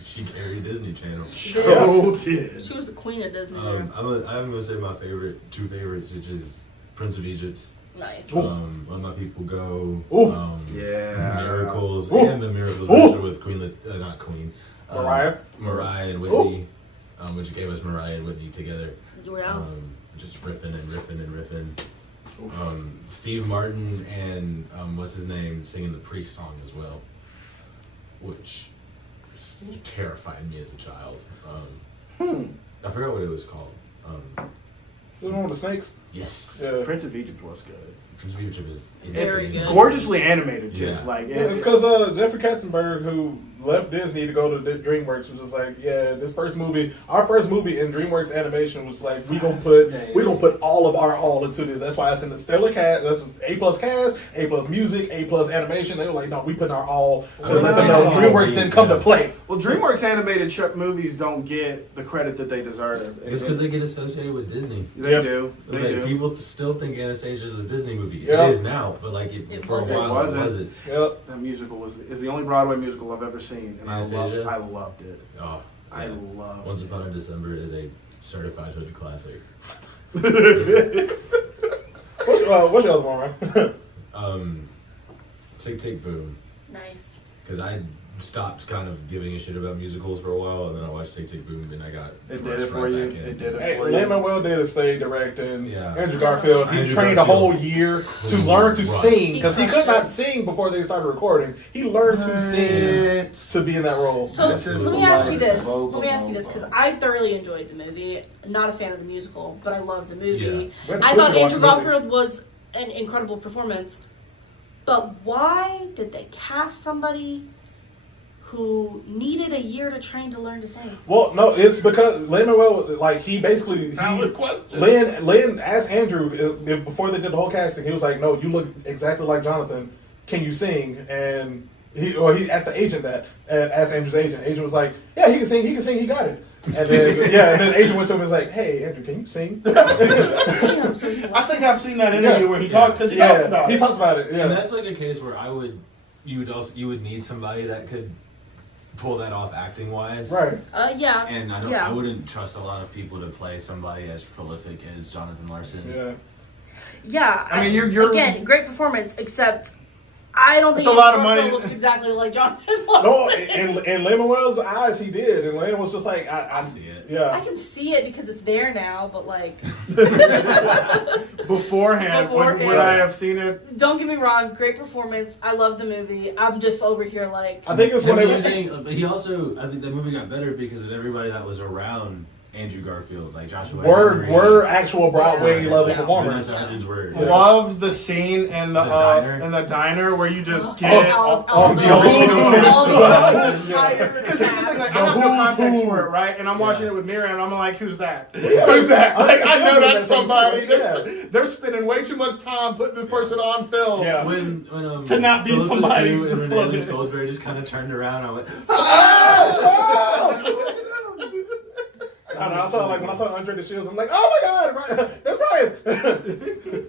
she carried Disney Channel. Oh, did. She was the queen of Disney. I'm gonna say my two favorites, which is Prince of Egypt. Nice. Let My People Go. Ooh. Yeah. Miracles Ooh. and the Miracles Ooh. Version with Queen, not Queen. Mariah? and Whitney, which gave us Mariah and Whitney together. Yeah. Just riffing and riffing and riffing. Steve Martin and what's his name singing the Priest song as well, which terrified me as a child. I forgot what it was called. The one with the snakes? Yes, Yeah. Prince of Egypt was good. Prince of Egypt is Very insane. good. Gorgeously animated too. Yeah. Like Yeah, it's because Jeffrey Katzenberg, who left Disney to go to DreamWorks, was just like, yeah, our first movie in DreamWorks animation was like, we gonna put all of our all into this. That's why it's in the stellar cast. That's A+ cast, A+ music, A+ animation. They were like, no, we put our all to let them know DreamWorks didn't come to play. Well, DreamWorks animated movies don't get the credit that they deserve. It's because they get associated with Disney. They Yep. do. It's They like do. people still think Anastasia is a Disney movie. Yeah. It is now, but like It for a wasn't. while, Wasn't. it wasn't. Yep. That musical is the only Broadway musical I've ever seen, and Anastasia? I loved it. Oh, I yeah. loved Once it. Upon a December is a certified hood classic. What's the other one, right? Tick Tick Boom, Nice. because I stopped kind of giving a shit about musicals for a while, and then I watched Tick Tick Boom, and I got It did thrust it for right you. back in. It did it Hey, for you. Lin-Manuel did a stage directing. Yeah. Andrew Garfield. He Andrew trained Garfield. a whole year to learn to Right. sing because he He could crushed not it. sing before they started recording. He learned to sing to be in that role. So This is let me the ask life. you this. Vocal, Let me ask you this because vocal. I thoroughly enjoyed the movie. Not a fan of the musical, but I loved the movie. Yeah. I thought Who's Andrew gonna watch the Garfield was an incredible performance. But why did they cast somebody who needed a year to train to learn to sing? Well, no, it's because Lin-Manuel, like, he basically Valid question. Lin asked Andrew before they did the whole casting. He was like, "No, you look exactly like Jonathan. Can you sing?" And he asked the agent that, asked Andrew's agent. Agent was like, "Yeah, he can sing. He got it." And then and then agent went to him and was like, "Hey, Andrew, can you sing?" Damn, so he I think I've seen that interview where he talked because he yeah, talks about he it. talks about it. And Yeah, that's like a case where you would need somebody that could pull that off acting wise. right. yeah. And I Yeah. wouldn't trust a lot of people to play somebody as prolific as Jonathan Larson. Yeah. Yeah, I mean, you're- again, great performance, except I don't think It's a lot Andrew of money. Garfield looks exactly like Jonathan No, Larson. in Lin-Manuel's eyes, he did, and Lin was just like, I see it. Yeah. I can see it because it's there now, but like, Beforehand, would I have seen it? don't get me wrong, great performance. I love the movie. I'm just over here like, I think it's when Him they using, but he also, I think the movie got better because of everybody that was around Andrew Garfield, like Joshua. Henry, were actual Broadway level Yeah. performers. Vanessa Hudgens were. Yeah. Love the scene in the The diner. diner where you just get all the the original Because here's the thing, like, I have no context for it, right? And I'm watching it with Miriam, and I'm like, who's that? Who's that? Like, I know that's somebody. Yeah. They're spending way too much time putting this person on film. Yeah. When To not be Philip somebody's Sue and Renee beloved. Lee Goldsberry just kind of turned around, I went, I don't know, I saw like when I saw Andre the Shields, I'm like, oh my god, that's Ryan.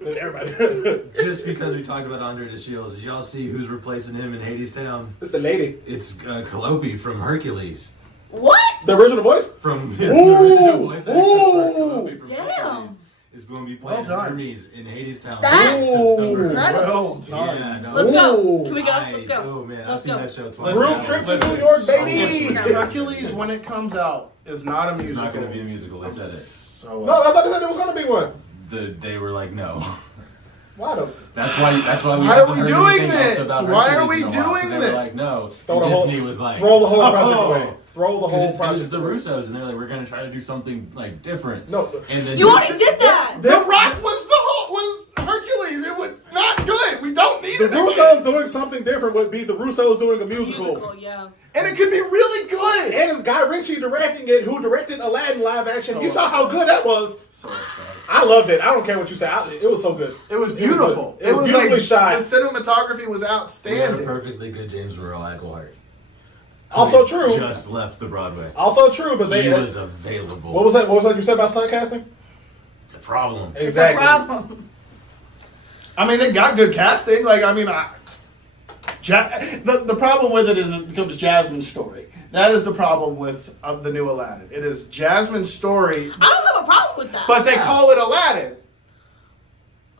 And everybody, just because we talked about Andre the Shields, did y'all see who's replacing him in Hadestown? it's the lady. It's Calliope from Hercules. what? The original voice? From the Ooh! original voice actor Ooh! for Kobe from Damn. Hercules is going to be playing Well done. Hermes in Hades Town. That's Ooh. incredible. Yeah, no, Let's go. Ooh. Can we go? Let's go. Oh man, I've Let's seen go. that show twice. Listen, Road trip to listen. New York, baby! Hercules, when it comes out, is not a It's musical. not going to be a musical. They said it. So, No, I thought they said there was going to be one. They were like, no. Why though? That's why we Why haven't are we heard doing anything else this? about Why are Hercules we in a while, 'cause doing they were this? like, no. Throw And the whole- Disney was like, Throw the whole project oh. away. Throw the whole It was project the away. Russos, and they're like, we're going to try to do something like different. No. And then You already did that. The Rock was Hercules. It was not good. We don't need The it again. Russos doing something different would be the Russos doing a musical. Yeah. And it could be really good. And it's Guy Ritchie directing it, who directed Aladdin live action. So you saw how good that was. So upset. I loved it. I don't care what you say. It was so good. It was beautiful. It was beautifully like shot. the cinematography was we had a outstanding. perfectly good James Earl Aguilar. Also Who true. Just left the Broadway. Also true, but they. He was available. What was that? What was that you said about stunt casting? It's a problem. It's a problem. I mean, they got good casting. Like, I mean, the problem with it is it becomes Jasmine's story. That is the problem with the new Aladdin. It is Jasmine's story, I don't have a problem with that. but they call it Aladdin.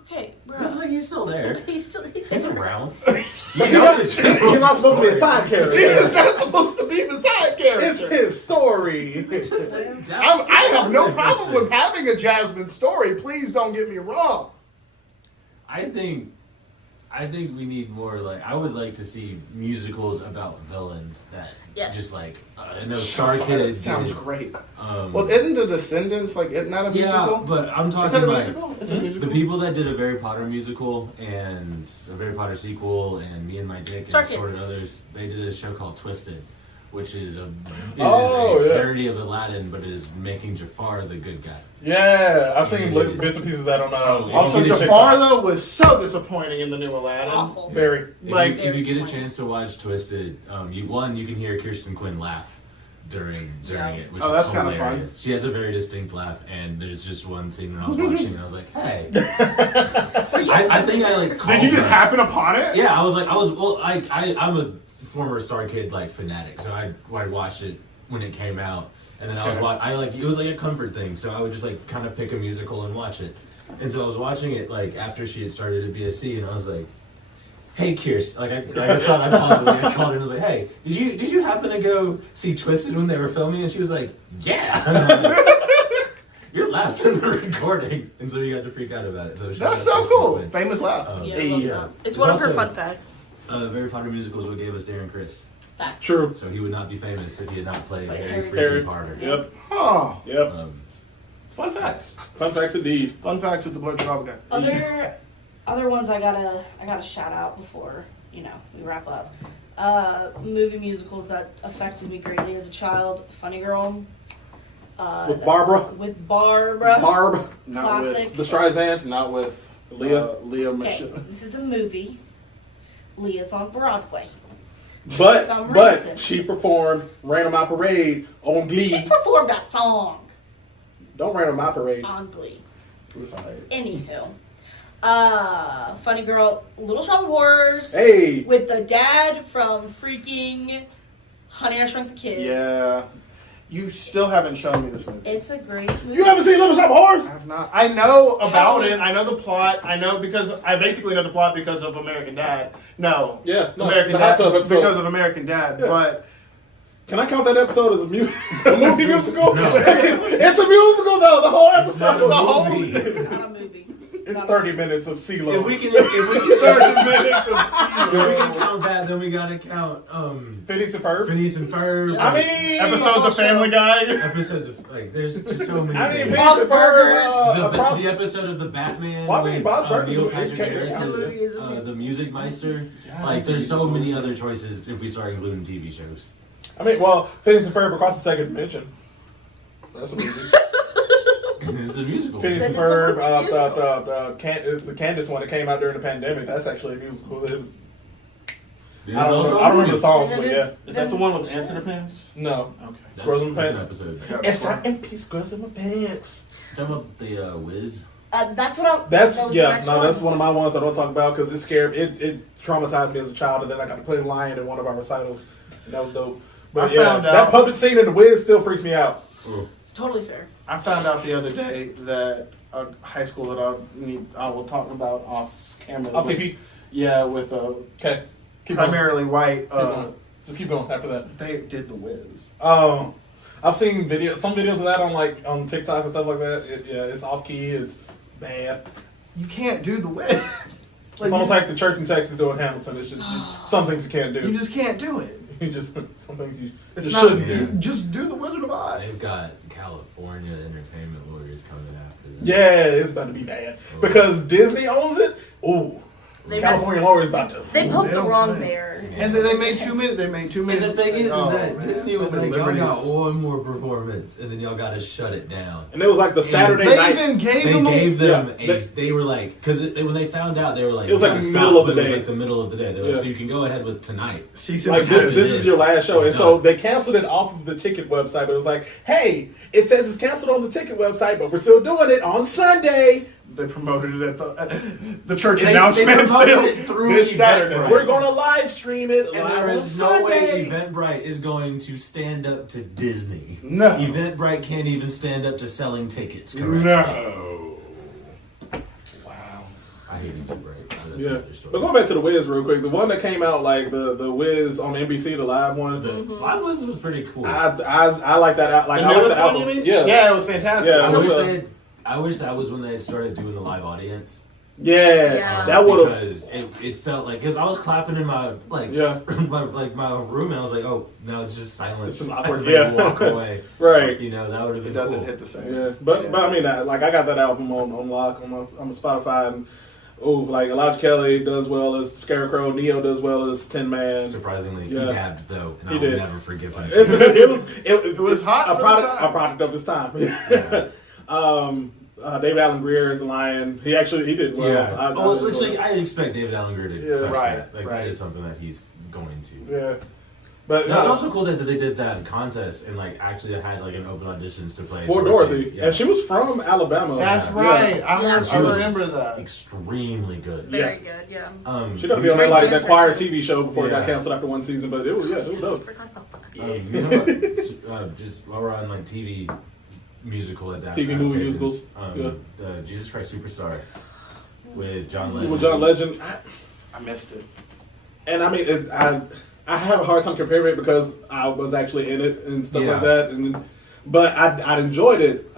Okay, bro. It's like he's still there. He's He's around. He's not supposed to be a side He character. is not supposed to be the side character. It's his story. I have no problem with having a Jasmine story. Please don't get me wrong. I think we need more. Like, I would like to see musicals about villains that Yes. just like I know Star Kid Sounds did, great. Um, Well, isn't The Descendants like isn't that a musical? yeah, but I'm Is that talking a like musical? It's a the musical. people that did a Harry Potter musical and a Harry Potter sequel and Me and My Dick Star and Kids. sort of others. They did a show called Twisted, which is a Oh, yeah. parody of Aladdin, but is making Jafar the good guy. Yeah, I've seen It is. bits and pieces of that on. Also, If you get a Jafar though was so disappointing in the new Aladdin. awful. Very. Like, If you get a Very chance to watch Twisted, you can hear Kirsten Quinn laugh during Yeah. it, which Oh, is that's kinda fun. hilarious. She has a very distinct laugh, and there's just one scene when I was watching, and I was like, "Hey," I think I like. Called Did you just her. happen upon it? Yeah, I'm a former Star Kid like fanatic, so I watched it when it came out, and then I was it was like a comfort thing, so I would just like kind of pick a musical and watch it, and so I was watching it like after she had started at BSC, and I was like, "Hey, Kirsten," I saw it, I paused it, I called her and I was like, "Hey, did you happen to go see Twisted when they were filming?" And she was like, "Yeah." And I was like, your laugh's in the recording, and so you got to freak out about it. So shout That's out so Kirsten cool. Quinn. Famous laugh. Yeah, Hey, I love yeah. that. It's There's one of her also- fun facts. Harry Potter musical is what gave us Darren Criss. Facts. True. So he would not be famous if he had not played Like Harry Harry. Harry. freaking Potter. Yep. Huh. Yep. Fun facts. Fun facts indeed. Fun facts with the Blood Job guy. Other ones I gotta shout out before we wrap up. Movie musicals that affected me greatly as a child. Funny Girl. With Barbara. With Barbara. Barb. Not with Classic. The Streisand, not with Leah. Leah Okay, Michelle. this is a movie. Leah's on Broadway. But reason. she performed "Rain on My Parade" on Glee. She performed that song Don't rain on my parade. on Glee. It was alright. Anywho, Funny Girl, Little Shop of Horrors. Hey, With the dad from freaking Honey, I Shrunk the Kids. Yeah. You still haven't shown me this movie. It's a great movie. you haven't seen Little Shop of Horrors? I have not. I know about it. I know the plot. I know because I basically know the plot because of American Dad. No. Yeah, no, American the Dad. hot tub episode. Because of American Dad. Yeah. But Can I count that episode as a movie musical? It's a musical though. The whole episode. not a The whole. movie. It's not a movie. It's 30 minutes of CeeLo. If we can 30 minutes of count that, then we gotta count Phineas and Ferb. Phineas and Ferb. I mean, episodes of Family Guy. episodes of like there's just so many. I mean, things. Phineas and Ferb. the episode of the Batman. Well, I mean, Bob's Burgers Neil is- Patrick it- Harris it's a movie, is, it's a movie. the Music Meister. Like there's so many other choices if we start including TV shows. I mean, well, Phineas and Ferb across the second dimension. That's a movie. It's a musical. Phineas and It's a movie Ferb. It's the Candace one that came out during the pandemic. That's actually a musical. It is I don't also know. a I don't remember movie. the song, It but is- yeah. Is that the one with ants in their pants? No. Okay. Squirrels in my That's an pants. episode. S.I.M.P. Squirrels in my pants. Talking about the Wiz. That's what I'm. That's that was the next one. that's one of my ones I don't talk about because it scared it traumatized me as a child, and then I got to play Lion in one of our recitals, and that was dope. But I yeah, found that out- puppet scene in The Wiz still freaks me out. Totally fair. I found out the other day that a high school that I will talk about off camera. Off with- TV. Yeah, with Okay. Keep going. primarily white. Keep going. Just keep going after that. They did the Wiz. I've seen some videos of that on TikTok and stuff like that. It's off key. It's bad. You can't do the Wiz. It's almost like the church in Texas doing Hamilton. It's just some things you can't do. You just can't do it. You just some things you It's just not, shouldn't you do. just do the Wizard of Oz. They've got California entertainment lawyers coming after them. Yeah, it's about to be bad because Disney owns it. Ooh, They California lawyers about to. They poked the don't wrong play. bear. And then they made 2 minutes. They made 2 And minutes. the thing is Oh, that man, Disney so was many like, y'all got liberties. one more performance, and then y'all got to shut it down. And it was like the Saturday They night. even gave They them. gave them yeah, they were like, because when they found out, they were like, It was "You like gotta middle of the but it was day. like the middle of the day. They're like, Yeah. so you can go ahead with tonight. She said Like After this is your last show, and it's so done. they canceled it off of the ticket website. But it was like, hey, it says it's canceled on the ticket website, but we're still doing it on Sunday. They promoted it at the church They announcement. promoted it through this Saturday. Eventbrite. We're going to live stream it And live there on is no way Sunday. Eventbrite is going to stand up to Disney. No. Eventbrite can't even stand up to selling tickets correctly. No. Wow. I hate Eventbrite. That's Yeah, another story. but going back to the Wiz real quick, the one that came out like the Wiz on NBC, the live one. The live was pretty cool. I like that. Like The I like newest the one, album. you mean? Yeah, Yeah, it was fantastic. Yeah, I so wish the- I wish that was when they had started doing the live audience. Yeah. that would have. Because it felt like, because I was clapping in my Yeah. my room, and I was like, oh, now it's just silent. It's just awkward, As they yeah. walk away. Right. You know, that would have It been doesn't cool. hit the same. Yeah, but I mean, like I got that album on lock on my Spotify, and like Elijah Kelly does well as Scarecrow, Neo does well as Tin Man. Surprisingly, Yeah. he dabbed though, and He I will did. never forgive him. It was hot a for the product time. a product of his time. David Allen Greer is the Lion. He did well. Yeah. Which like I expect David Allen Greer to Yeah, crush right, that. Like right. that is something that he's going to. Yeah, but That was also cool that they did that contest and like actually had like an open auditions to play for Dorothy, Yeah. and she was from Alabama. That's Yeah. right. Yeah, she I was remember that. extremely good. Very good, yeah. She got to be on Very that good that for choir two. TV show before it got Yeah. canceled after one season. But it was dope. Forgot about that. You know what, just while we're on like TV musical TV movie musicals. The Jesus Christ Superstar with John Legend. With John Legend, I missed it. and I mean, I have a hard time comparing it because I was actually in it and stuff Yeah. like that, but I enjoyed it.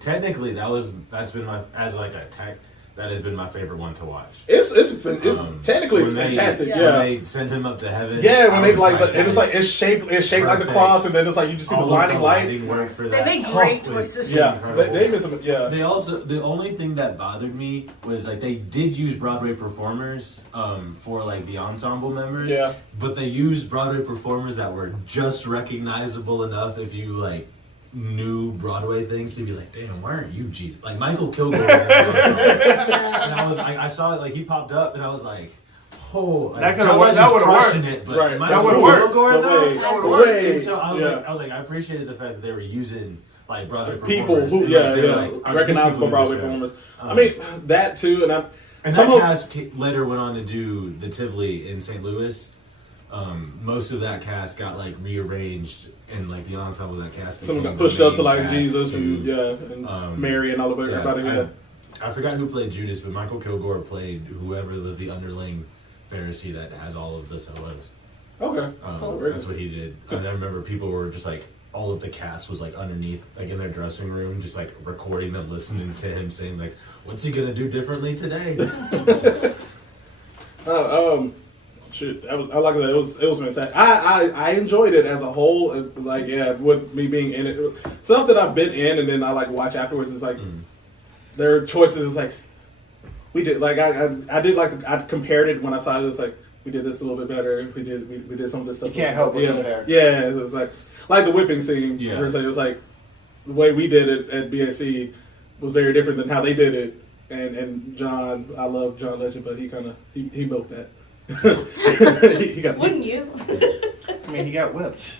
Technically, that's been my as like a tech. That has been my favorite one to watch. Technically it's When they- fantastic. Yeah. When Yeah. they send him up to heaven. Yeah, when I they was like, and it's like that it's shaped like the perfect. cross, and then it's like you just see the all of blinding light. lighting work for They that. made great was choices. Yeah, incredible. they made some. Yeah, They also, the only thing that bothered me was like they did use Broadway performers for like the ensemble members. Yeah. But they used Broadway performers that were just recognizable enough if you like knew Broadway things to be like, damn, why aren't you Jesus? Like Michael Kilgore. Was in it. And I saw it like he popped up and I was like, oh, like, That could've John worked. That Legend's would've crushing worked. it, but Right. Michael That would've worked. Kilgore But though. wait, That would've worked. wait, And so I was yeah. like, I appreciated the fact that they were using like Broadway people performers. who, And, yeah, like, they were yeah, like, are these recognizable people in Broadway the show? performers. I mean that too, And some that of cast later went on to do the Tivoli in St. Louis. Most of that cast got like rearranged, and like the ensemble of that cast. some became got the pushed up main to like cast Jesus and to- and Mary and all of everybody. Yeah. I forgot who played Judas, but Michael Kilgore played whoever was the underling Pharisee that has all of the solos. Okay. Very That's what he did. And I remember people were just like, all of the cast was like underneath, like in their dressing room, just like recording them, listening to him saying like, "What's he gonna do differently today?" Shoot, I like that. It was fantastic. I enjoyed it as a whole. Like, yeah, with me being in it, stuff that I've been in, and then I like watch afterwards. It's like there are choices. It's like we did. Like I did. Like I compared it when I saw it. It's like we did this a little bit better. We did some of this stuff. You can't help but yeah, compare. yeah. It was like the whipping scene. Yeah. Where it was like the way we did it at BAC was very different than how they did it. And John, I love John Legend, but he kind of he milked that. he got Wouldn't you? I mean, he got whipped.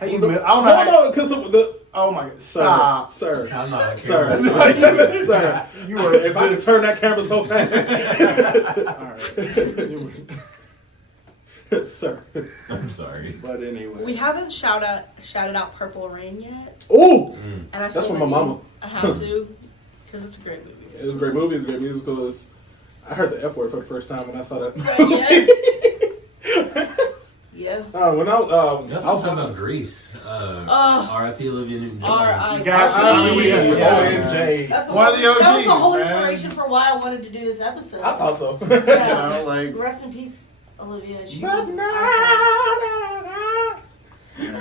How you? No, I don't know. how- no, because the Oh my god! sir, Stop. sir, I'm not. sir, Sir. sir. You were. If I could turn that camera so fast. All right. Sir. I'm sorry. But anyway. We haven't shouted out Purple Rain yet, Ooh! and I That's feel from my like mama. I have to because it's a great movie. It's a great movie. It's a great musical. I heard the F word for the first time when I saw that. Yeah. When I was That's I what was I'm talking watching. about Grease. Oh. R.I.P. Olivia Newton-John. R.I.P. OMJ. That's the One of whole- the that was the OGs, whole man. inspiration for why I wanted to do this episode. I thought so. Yeah. like Rest in peace, Olivia. She But was now,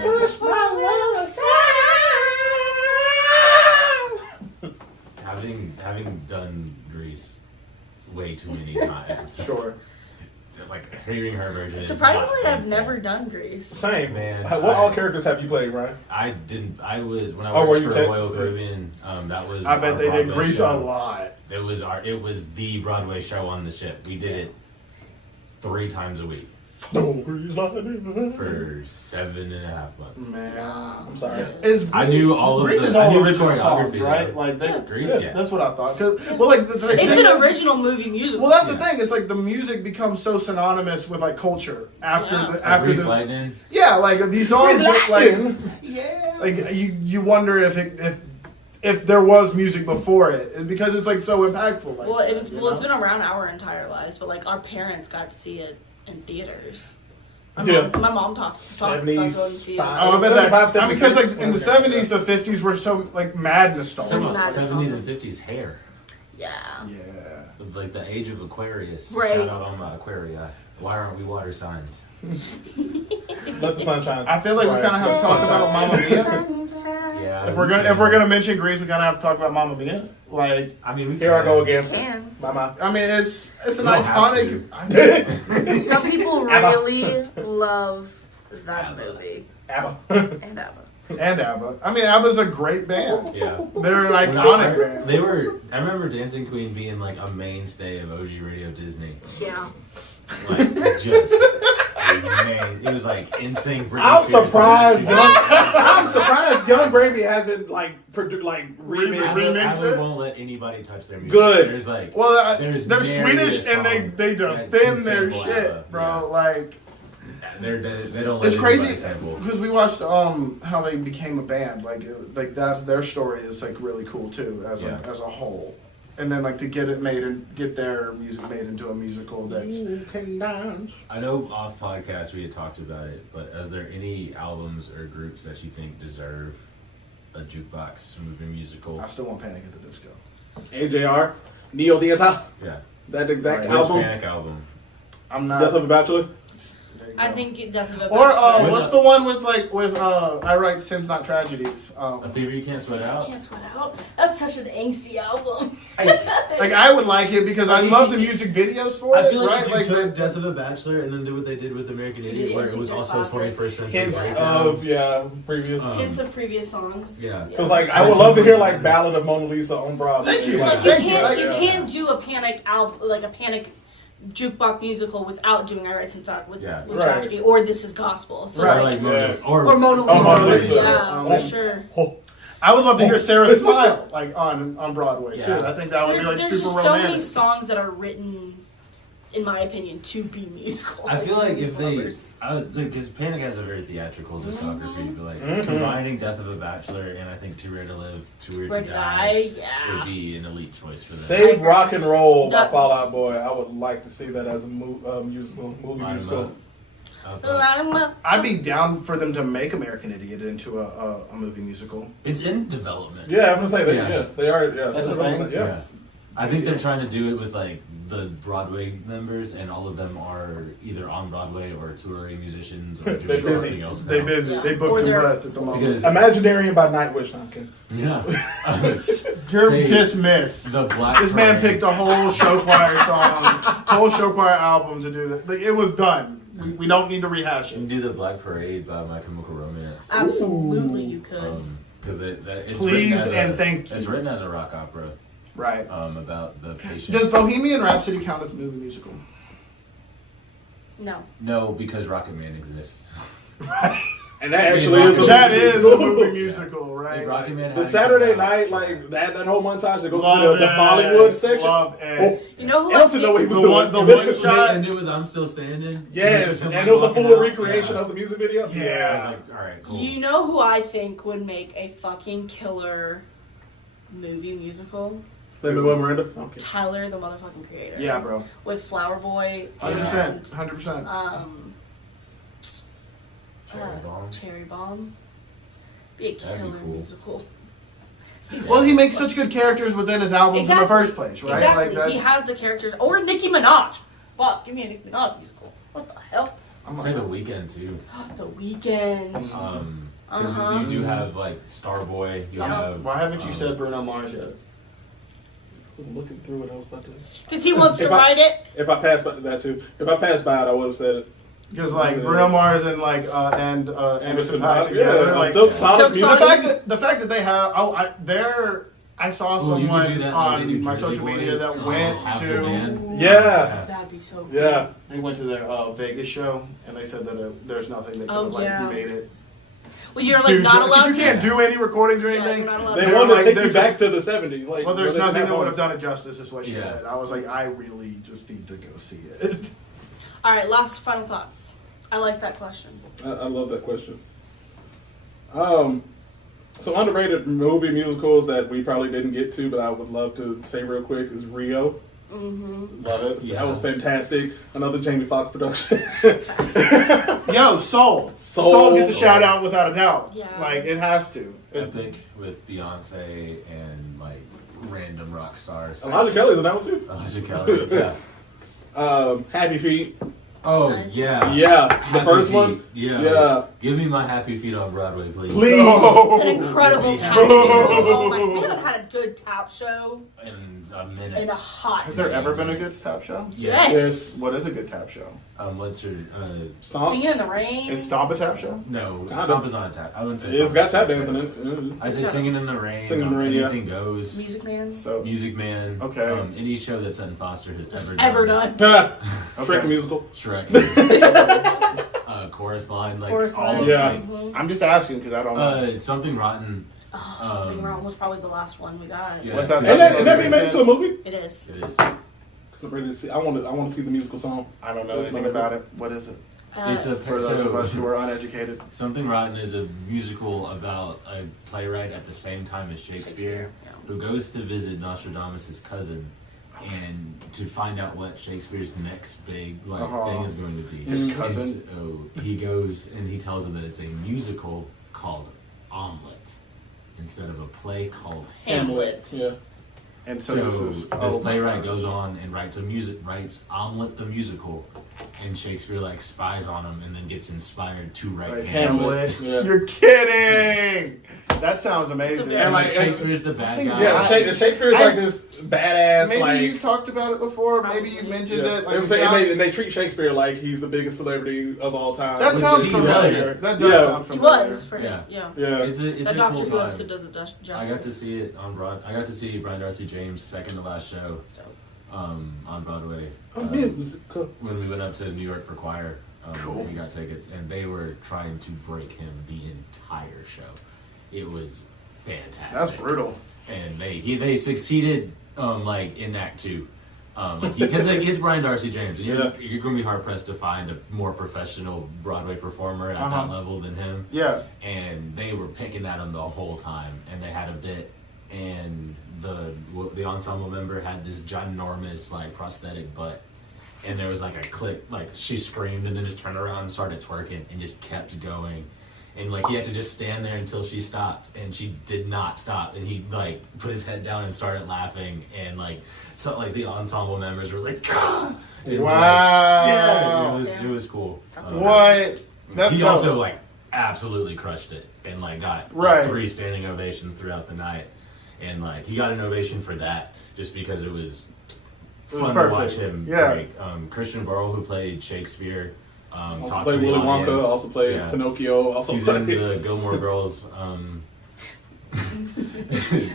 push my love aside. Having done Grease way too many times, Sure. like hearing her version. surprisingly, is not I've painful. never done Grease. Same. Man, What I- all characters have you played, Ryan? I didn't. I was when I Oh, were worked you for tech- Royal Caribbean. That was. I bet our they did Broadway Grease show. a lot. It was the Broadway show on the ship. We did it 3 times a week for 7.5 months. Man, I'm sorry. is I knew all of Grease the- is I all knew the original songs, choreography, right? though. Like they, Grease, yeah. That's what I thought. Well, like the It's thing an is- original movie musical. Well, that's the Yeah. thing. It's like the music becomes so synonymous with like culture after Yeah. after Grease this. Lightning. Yeah, like these songs, Grease like Yeah. like you wonder if there was music before it because it's like so impactful. Like Well, that, it's you it's know? been around our entire lives, but like our parents got to see it in theaters. Yeah. My mom talked about going to see it. 75. Oh, I bet that's 75, because like 76. in the 70s, the 50s were so like mad nostalgia. Talking about Mad 70s and 50s hair. Yeah. Yeah. Of like the age of Aquarius. Right. Shout out on my Aquaria. Why aren't we water signs? Let the sun shine. I feel like we kind of have to talk about Mamma Mia. Yeah. If we're gonna mention Grease, we kind of have to talk about Mamma Mia. Like, I mean, we Here I go again. Can. Mama. I mean, it's an You don't have iconic. Some people really love that ABBA. movie. ABBA. And ABBA. And ABBA. I mean, ABBA's a great band. Yeah. They're an iconic band. They were. I remember Dancing Queen being like a mainstay of OG Radio Disney. Yeah. Like just. Man, it was like NSYNC. Britney I'm Spears, surprised. Britney Young, Spears. I'm surprised Young Gravy hasn't remixed. Remixed ABBA it? won't let anybody touch their music. Good. There's like. Well, There's they're nary Swedish a and they song they that defend can their sample shit, ABBA. bro. Yeah. Like They don't let it's anybody crazy sample. because we watched how they became a band. Like that's their story is like really cool too as Yeah. as a whole. And then like to get it made and get their music made into a musical that's I know off podcast we had talked about it, but is there any albums or groups that you think deserve a jukebox movie musical? I still want Panic at the Disco. AJR, Neo Diaz, Yeah. that exact Right. Which album. Panic album? I'm not. Death of a Bachelor. There you I go. think Death of a Or Bachelor. what's the one with I write Sims Not Tragedies. A Fever You Can't Sweat Out? Can't Sweat Out. That's such an angsty album. Like I would like it because I love the music videos for it. I feel like right? if you took the- Death of a Bachelor and then did what they did with American Idiot, where it was These are also classics. 21st century Hints breakdown. of previous. Hints of previous songs. Yeah. Because I would love to hear like Ballad of Mona Lisa on Broadway. Thank you. Like, Like you Thank you. can't Yeah. you can't do a Panic album like a Panic jukebox musical without doing I Write Some with Yeah. with Right. Tragedy or This Is Gospel. So Right. Or like like Mona, Yeah. or Mona Oh, Lisa. Mona Lisa. Yeah, Um, for sure. I would love to hear Sarah Smile like on Broadway too. Yeah. I think that would be like There's super just so many romantic. songs that are written, in my opinion, to be musical. I feel to like be if they, musical because Panic has a very theatrical discography, but like Mhm. combining Death of a Bachelor and I think Too Rare to Live, Too Rare Where to to Die Die, yeah. would be an elite choice for them. Save Rock and Roll by That- Fall Out Boy. I would like to see that as a movie Line 'em musical. up. I'd be down for them to make American Idiot into a movie musical. It's in development. Yeah, I'm gonna say that. Yeah. Yeah, they are. Yeah, That's a they're- thing? Yeah. I think they're trying to do it with like the Broadway members, and all of them are either on Broadway or touring musicians or They're doing busy. something else now. They busy. Yeah. They Or booked and they're- blessed at the moment. Because Imaginarium by Nightwish. No, I'm kidding. yeah, You're Say dismissed. the Black. This man Parade. picked a whole show choir song, whole show choir album to do that. Like, it was done. We don't need to rehash You can it. do the Black Parade by My Chemical Romance. Absolutely, you could. Because it's Please written as and a, thank It's you. written as a rock opera Right. about the patient. Does Bohemian Rhapsody count as a movie musical? No. No, because Rocket Man exists. And that actually is That is a movie musical, right? Like Rocket Man the had Saturday to come out. night, like that whole montage that goes Love to the it. Bollywood section. Love it. You know who Elton I know what he think, was doing. The one shot. And it was I'm Still Standing. Yes, It was and it was a walking full out. recreation Yeah. of the music video. I was Yeah. like, all right, cool. you know who I think would make a fucking killer movie musical? Lin-Manuel Miranda. Okay. Tyler, the motherfucking Creator. Yeah, bro. With Flower Boy. 100%. And, 100%. Cherry Bomb. Cherry Bomb. Be a That'd be killer cool. musical. Well, he makes such good characters within his albums in the first place, right? Exactly. Like He has the characters. Or Nicki Minaj. Fuck, give me a Nicki Minaj musical. What the hell? I'm Say like, The Weeknd too. The Weeknd. Because Uh-huh. you do have like Starboy. You have. why haven't you said Bruno Mars yet? I was looking through what I was about to. Because he wants to If I- write it. If I passed by that too, if I passed by it, I would have said it. Because like Bruno Mars and like Anderson .Paak together, Yeah, like Silk Sonic Silk music. Sonic. the fact that they have I saw Oh, you could do someone that, like, on they do my Jersey social media Boys. that went Half the to band. Yeah. That'd be so cool. Yeah. they went to their Vegas show and they said that there's nothing that could Oh, have like yeah. made it. Well, you're like Dude, not 'cause allowed you to. can't do any recordings or Yeah, anything. you're not allowed They to. They're wanted to like- take they're you back just- to the 70s. Like, Well, there's where they nothing didn't that would have phones. done it justice, is what she Yeah. said. I was like, I really just need to go see it. All right, last final thoughts. I like that question. I love that question. Some underrated movie musicals that we probably didn't get to, but I would love to say real quick is Rio. Mm-hmm. Love it. Yeah. That was fantastic. Another Jamie Foxx production. Yo, Soul. Soul. Gets a shout out without a doubt. Yeah. Like, it has to. Epic with Beyonce and like random rock stars. Elijah Kelly's in that one too. Elijah Kelly. Yeah. Happy Feet. Oh Nice. yeah. Yeah, the Happy first Feet. one. Yeah. Yeah. Give me my Happy Feet on Broadway, please. Please. An incredible tap show. Oh my! We haven't had a good tap show In a minute. in a hot. Has there ever been a good tap show? Yes. Yes. What is a good tap show? What's her? Stomp. Singing in the Rain. Is Stomp a tap show? No, Kinda. Stomp is not a tap. I wouldn't say. It's Stomp got is tap a dancing in it. I'd say Singing in the Rain. Singing in the Rain, yeah. Anything Goes. Music Man. So Music Man. Okay. Any show that Sutton Foster has Ever done. Shrek the musical. Shrek. Chorus line. Like Chorus all line. of, Yeah. like, Mhm. I'm just asking because I don't know. Something Rotten. Oh, Something Wrong was probably the last one we got. Yeah. What's that? And that being made into a movie. It is. It is. 'Cause I'm ready to see. I want to see the musical song. I don't know anything about it. What is it? It's a For those of us who are uneducated. Something Rotten is a musical about a playwright at the same time as Shakespeare, Shakespeare, yeah. who goes to visit Nostradamus' cousin and to find out what Shakespeare's next big thing is going to be. His And cousin. so he goes and he tells him that it's a musical called Omelette instead of a play called Hamlet. Yeah. And So this playwright goes on and writes Omelette the musical, and Shakespeare like spies on him and then gets inspired to write Hamlet. Hamlet. Yeah. You're kidding. That sounds amazing. very- And And like like Shakespeare's the bad guy. Yeah, Shakespeare is like this badass, maybe like. you've talked about it before. Maybe you mentioned Yeah. it. Like, They, it say, sounds- and they treat Shakespeare like he's the biggest celebrity of all time. that Which sounds he familiar. does. That does Yeah. sound He familiar. was for his, Yeah. yeah. Yeah. It's That a Doctor cool Who time. episode does it justice. I got to see it on Broad. I got to see Brian Darcy James' second to last show It's dope. on Broadway. Oh, musical. When we went up to New York for choir, Cool. we got tickets, and they were trying to break him the entire show. It was fantastic. That's brutal. And they succeeded like in Act 2. Because it's Brian Darcy James, and you're going to be hard pressed to find a more professional Broadway performer at that level than him. Yeah. And they were picking at him the whole time, and they had a bit, and the ensemble member had this ginormous like prosthetic butt, and there was like a click, like she screamed and then just turned around and started twerking and just kept going. And like he had to just stand there until she stopped, and she did not stop. And he like put his head down and started laughing, and like so like the ensemble members were like, "Gah!" And, Wow. like, yeah, it was cool. What? That's he dope. also like absolutely crushed it and like got Right. 3 standing ovations throughout the night, and like he got an ovation for that just because it was fun to watch perfect. him. Yeah. break. Christian Burrell, who played Shakespeare. Also talked played to the Willy Wonka. audience. Also played Yeah. Pinocchio. Also He's in played. the Gilmore Girls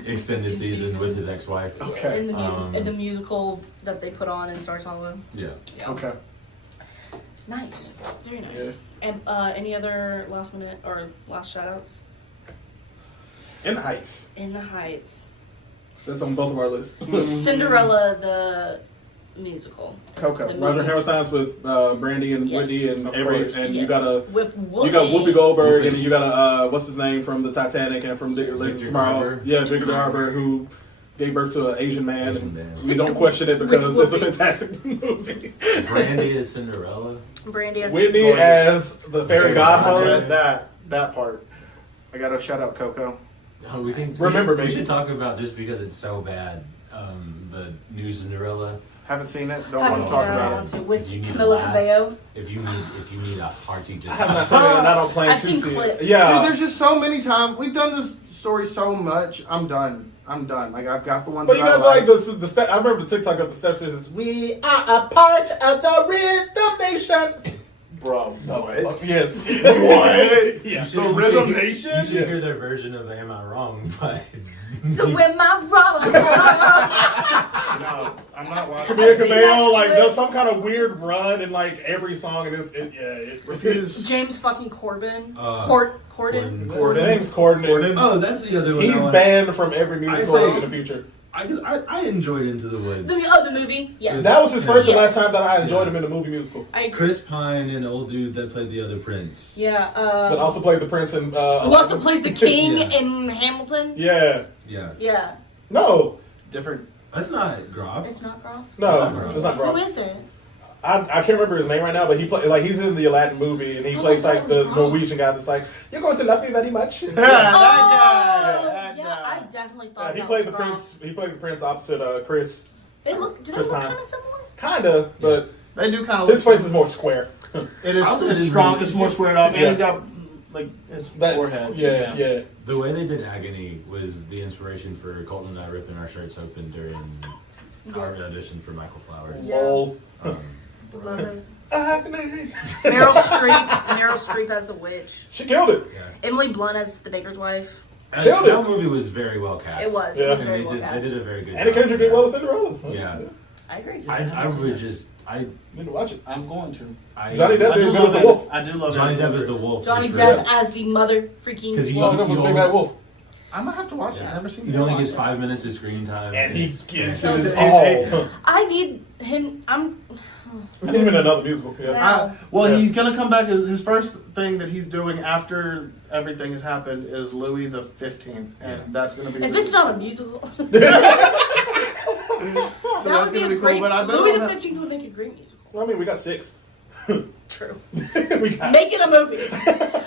extended season with his ex-wife. Okay. In the musical that they put on in Stars Hollow. Yeah. Okay. Nice. Very nice. And any other last minute or last shout outs? In the Heights. In the Heights. That's on both of our lists. Cinderella the musical. Coco. The Roger movie. Hammerstein's with Brandy and Yes. Whitney and Of every course. and Yes. you got With Whoopi. Whoopi Goldberg Whoopi. and you got what's his name from the Titanic and from Legends Victor Tomorrow. Garber. Yeah, Victor Garber, who gave birth to an Asian man. Asian and man. we don't question it because With it's a Whoopi. fantastic movie. Brandy is Cinderella. Brandy as Whitney Gorgeous. as the fairy Fairy godmother. godmother. That part. I gotta shout out Coco. Oh, we can Remember we me. should talk about, just because it's so bad, the new Cinderella. Haven't seen it. Don't Haven't want to seen talk it, I don't about want it. to. With You need to Camila laugh. Cabello. If you need a hearty, I just have not seen it and I don't plan I've to seen see clips. it. Yeah. Dude, there's just so many times we've done this story so much. I'm done. Like I've got the ones. But you that got I like the step. I remember the TikTok of the steps. Is we are a part of the rhythm nation, bro. What? Yes. What? Yeah. The Rhythm You Nation? should hear their version of "Am I Wrong?" But So am I wrong? No, I'm not watching. Camila I've seen Cabello that like clip. does some kind of weird run in like every song, and it Refuse. James fucking Corbin. Corden. His name's Corden. Oh, that's the other one. He's banned from every musical say- in the future. I enjoyed Into the Woods. The movie? Yes. That was his first and Yes. last time that I enjoyed him in a movie musical. I agree. Chris Pine and old dude that played the other prince. Yeah. But also played the prince in. Who also plays the king Yeah. in Hamilton? Yeah. Yeah, Yeah. No. Different. that's not Groff. It's not Groff. No. It's not Who wrong. is it? I can't remember his name right now, but he play like he's in the Aladdin movie, and he Oh, plays I like thought the it was Norwegian guy that's like, "You're going to love me very much." Oh, That yeah, guy. I definitely thought He that played was the Groff. prince. He played the prince opposite Chris. They look. Do they Chris look Pine. kind of similar? Kinda, but They do kind of. his face is more square. It is. I also It's didn't strong. really- It's more squared off, and Yeah. he's got like his That's forehead. yeah. The way they did Agony was the inspiration for Colton and I ripping our shirts open during our Yes. audition for Michael Flowers. Yeah. Lol. Love it. Agony. Meryl Streep. Meryl Streep as the witch. She killed it. Emily Blunt as the baker's wife. And Killed that it. movie was very well cast. It was. Yeah. It was And very they well did, cast. they did a very good Anna job. Kendrick did well as Cinderella. Yeah. I agree. I would just, Need to watch it. I'm going to. Johnny Depp I do did good love as the it. wolf. I do love Johnny Anna Depp as the Kendrick. wolf. Johnny was Depp great. as the mother freaking. 'Cause he- Well, that was the Big Bad Wolf. I might have to watch it. I've never seen it. He only gets 5 minutes of screen time. And he it's gets fantastic. it all. I need him. And even another musical. Yeah. Well, Yeah. he's gonna come back. His first thing that he's doing after everything has happened is Louis the 15th, and that's gonna be. If it's not a musical, so that that's would be gonna a be great. cool. But I bet Louis I'll the have- 15th would make a great musical. Well, I mean, we got 6. True. we got. Make it a movie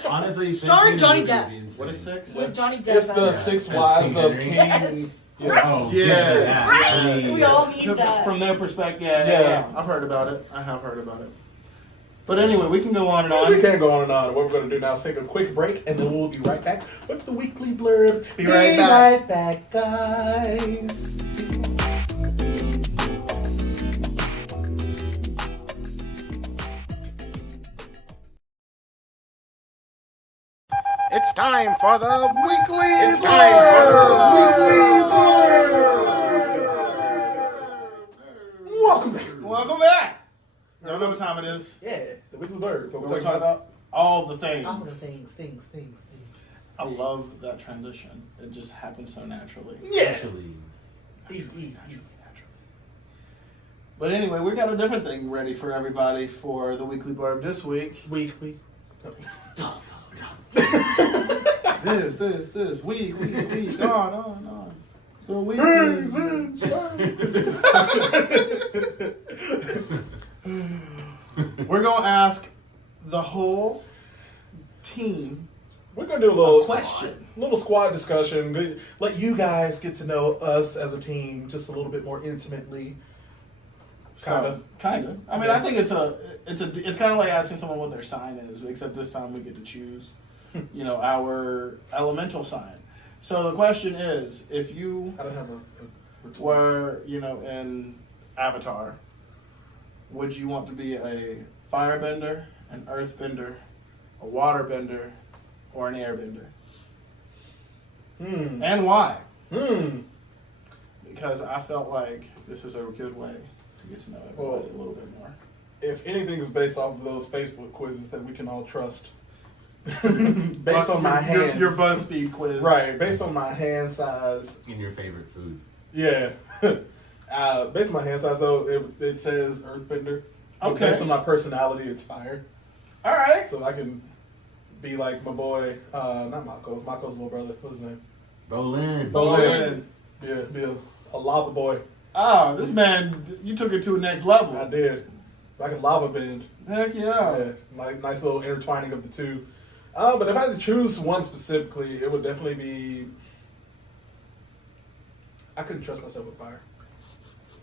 Honestly, Starring Johnny Depp. What is 6? with Johnny Depp. It's the as- 6 As wives King of Henry. King. Yes. Yeah. Oh, Yeah. yeah. Right. We all need From- that. From their perspective, Yeah. yeah, I've heard about it. I have heard about it. But anyway, we can go on and We on. can go on and on. What we're going to do now is take a quick break, and then we'll be right back with the weekly blurb. Be right back. Right back, guys. It's time for the weekly Welcome back. Welcome back. Y'all know what time it is. Yeah, the weekly blurb. But We're talking about all the things. all the things. I love that transition. It just happens so naturally. Yeah. Actually, Naturally. But anyway, we got a different thing ready for everybody for the weekly blurb this week. Week. This week, on. The We're gonna ask the whole team. We're gonna do a little Question. little squad discussion. Let you guys get to know us as a team just a little bit more intimately. Kinda. I mean, I think it's kind of like asking someone what their sign is, except this time we get to choose, our elemental sign. So the question is, if you I don't have a were, in Avatar, would you want to be a firebender, an earthbender, a waterbender, or an airbender? And why? Because I felt like this is a good way to get to know everybody a little bit more. if anything is based off of those Facebook quizzes that we can all trust, based on my hands, your BuzzFeed quiz, right? Based on my hand size, In your favorite food. yeah. Based on my hand size, though, it says Earthbender. But Okay. based on my personality, it's fire. All right. So I can be like my boy, not Mako, Mako's little brother. What's his name? Bolin. Bolin. Be a lava boy. Oh, this man, you took it to a next level. I did. I can lava bend. Heck yeah. Yeah, nice little intertwining of the two. But if I had to choose one specifically, it would definitely be. I couldn't trust myself with fire.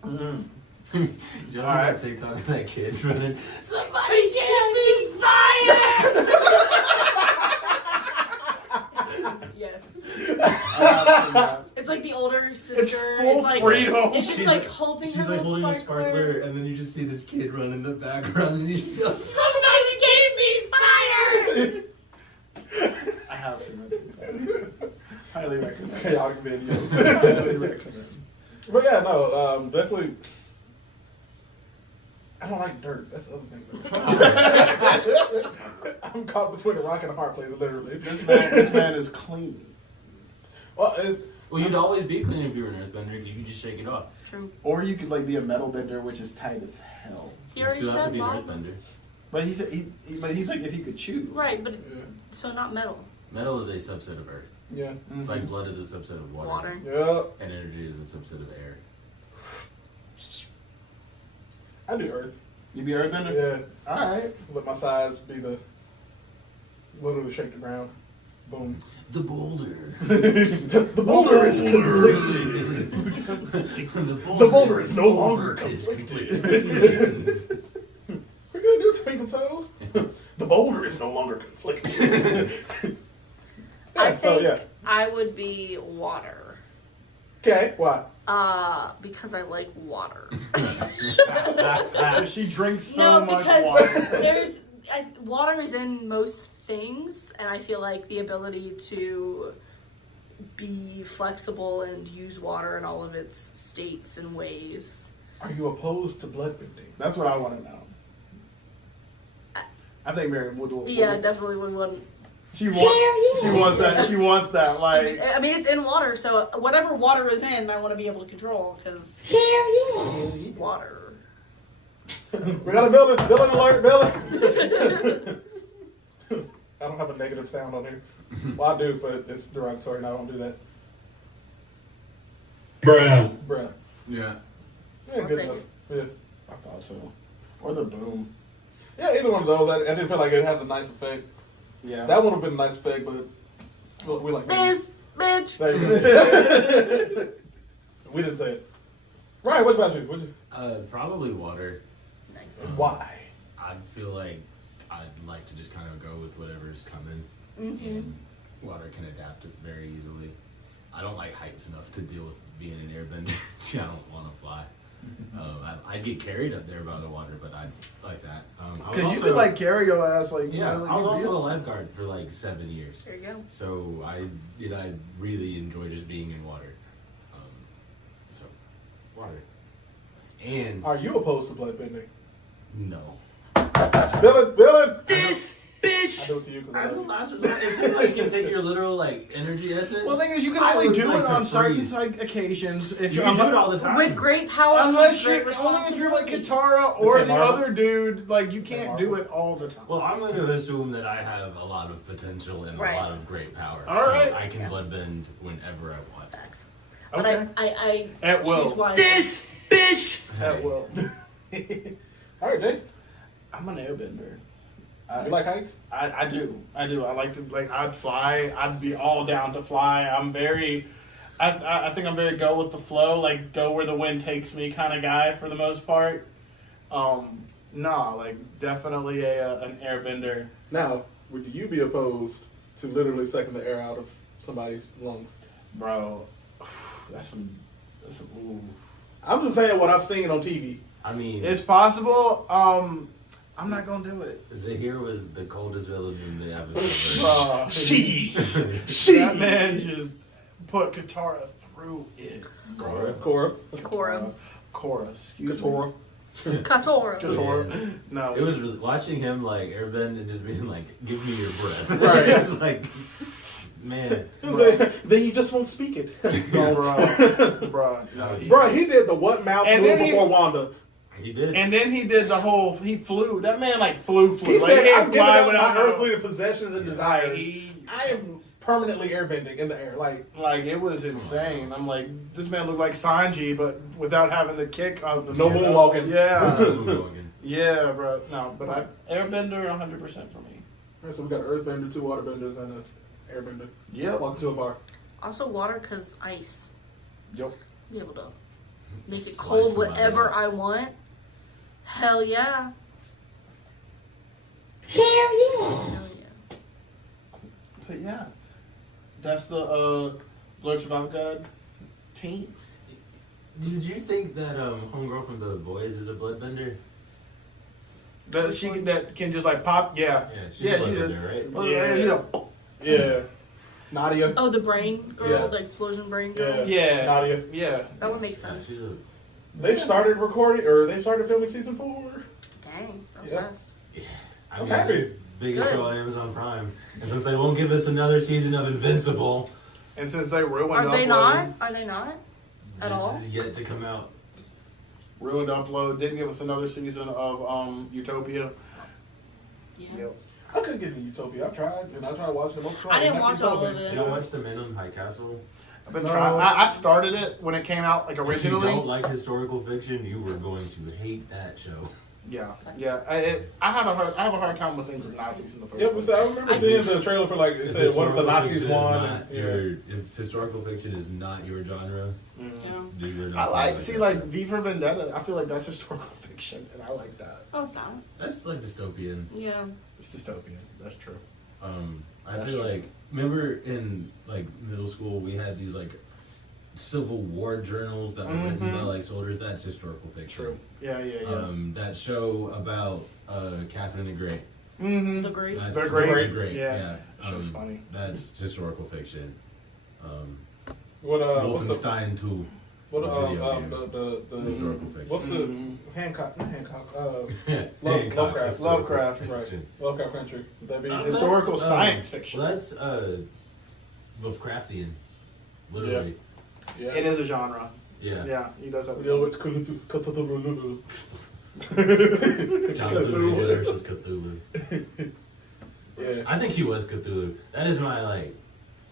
Just All on right. that TikTok of that kid running. Somebody give me fire! Yes. It's like the older sister full is like freedom. it's just She's like like- holding She's her like little holding a sparkler. sparkler, and then you just see this kid run in the background, and you just go, Somebody gave me fire! I have seen that. Highly recommend. Chaotic videos. Highly recommend. But yeah, no, definitely. I don't like dirt. That's the other thing. I'm caught between a rock and a hard place, literally. This man is clean. Well, well, you'd always be clean if you were an earthbender, because you could just shake it off. True. Or you could like be a metal bender, which is tight as hell. He You already still have to said be an lava. earthbender. But he's like if he could choose. Right, but yeah. so not metal. Metal is a subset of earth. Yeah. It's like blood is a subset of water. Water. Yeah. And energy is a subset of air. I do earth. You be earthbender? Yeah. All right. Let my size be the literally shake the ground. Boom. The boulder. The boulder is conflicted. the boulder is no longer is conflicted. We're gonna do Twinkle Toes. The boulder is no longer conflicted. I so think yeah. I would be water. Okay. Why? Because I like water. She drinks so No, much because water. water is in most things, and I feel like the ability to be flexible and use water in all of its states and ways. Are you opposed to bloodbending? That's what I want to know. I think Mary would. Yeah, definitely would want. She wants that. She wants that. Like I mean, it's in water, so whatever water is in, I want to be able to control because water. We got a building alert, building. I don't have a negative sound on here. Well, I do, but it's derogatory, and I don't do that. Bruh. Yeah. Yeah, I'll good take enough. it. Yeah. I thought so. Or the boom. Yeah, either one of those. I didn't feel like it had a nice effect. Yeah. That would have been a nice effect, but we like This bitch. There you go. We didn't say it. Ryan, what about you? What'd you? Probably water. Nice. Why? I feel like I'd like to just kind of go with whatever's coming, Mm-hmm. and water can adapt it very easily. I don't like heights enough to deal with being an airbender. I don't want to fly. I'd get carried up there by the water, but I like that. Because you could like carry your ass like. Yeah, you know, I was you'd be- also a lifeguard for like 7 years. There you go. So I really enjoy just being in water. So water. And Are you opposed to bloodbending? no. Villain! This I bitch. do it to you because As a last resort, it seems like you can take your literal like energy essence. Well, the thing is, you can I only would do like it to on certain freeze. like occasions. If You you're can do it all the time. With great power, unless comes great you're only if you're like responsibility. Katara or Is it the Marvel? other dude. Like you can't do Marvel? it all the time. Well, I'm going to assume that I have a lot of potential and Right. a lot of great power. All so right. I can bloodbend whenever I want. Facts. But Okay. I At will. choose wisely. bitch. At will. All right, Jay. I'm an airbender. You like heights? I do. I like to like. I'd fly. I'd be all down to fly. I'm very. I think I'm very go with the flow. Like go where the wind takes me kind of guy for the most part. Nah, like definitely an airbender. Now, would you be opposed to literally sucking the air out of somebody's lungs? Bro, that's some. Ooh. I'm just saying what I've seen on TV. I mean, It's possible. I'm not gonna do it. Zahir was the coldest villain in the Avatar. That man just put Katara through it. Korra. Korra. Korra. Korra, excuse me. Katora. Couture. Couture. Yeah. No, It was really, watching him like airbend and just being like, "Give me your breath." Right. It's like, man. Then you just won't speak it. bro. No, Bro, he did the what mouth And move then he- before Wanda. He did. And then he did the whole. He flew. That man like flew. He Like, said, didn't I'm giving fly up without my no- earthly possessions and desires. He- I am permanently airbending in the air. Like, Like it was insane. I'm like, this man looked like Sanji, but without having the kick of the No moonwalking. Yeah, yeah, bro. No, but Airbender 100% for me. alright, so we got an earthbender, 2 waterbenders, and an airbender. Yep. Walk to a bar. Also water, because ice. Yep. Be able to make it Slice cold them whatever out. I want. Hell yeah. Hell yeah. Hell yeah. But yeah, that's the Lurch of God team. Did you think that homegirl from The Boys is a bloodbender? That can just like pop. Yeah. Yeah, she's Yeah, a she bloodbender, right? Well, Yeah. you know, Yeah. Nadia. Oh, the brain girl, Yeah. the explosion brain girl. Yeah. yeah, Nadia. yeah. That would make Yeah, sense. she's a. They've started recording, or they've started filming season 4. Dang, that was Yeah. fast. I'm happy. Biggest Good. show on Amazon Prime, and since they won't give us another season of Invincible, And since they ruined Are they Upload, not? Are they not? At all? this is yet to come out. ruined Upload, didn't give us another season of Utopia. Yeah. Yep. I couldn't get into Utopia. I've tried, and I tried watching them. I didn't watch all of Did it. you watch The Men on High Castle? I've been No. trying. I started it when it came out, like If you originally. don't like historical fiction, you were going to hate that show. Yeah, yeah. I have a hard time with things with Nazis in the first Yeah, place. but I remember seeing the trailer for like it If said one of the historical Nazis fiction is won. not and- your- if historical fiction is not your genre, Yeah. you're I not. like gonna see that like show. V for Vendetta. I feel like that's historical fiction, and I like that. Oh, it's not. That's like dystopian. Yeah. It's dystopian. That's true. I That's say true. like, remember in like middle school we had these like Civil War journals that were written by like soldiers. That's historical fiction. True. Yeah, yeah, yeah. That show about Catherine the Great. The great. That's The Great. The Great. Yeah. Yeah. That show's funny. That's historical fiction. What what's the Wolfenstein 2. what video game. the Historical fiction. what's the Mm-hmm. Hancock not Hancock Hancock, Lovecraft. historical Lovecraft, right. fiction. Lovecraft Country. Would that be Historical That's, science fiction. Well, that's Lovecraftian. Literally. Yeah. It is a genre. Yeah. Yeah, he does have. Yeah, with Cthulhu. Jonathan Majors versus Cthulhu. Yeah. I think he was Cthulhu. That is my like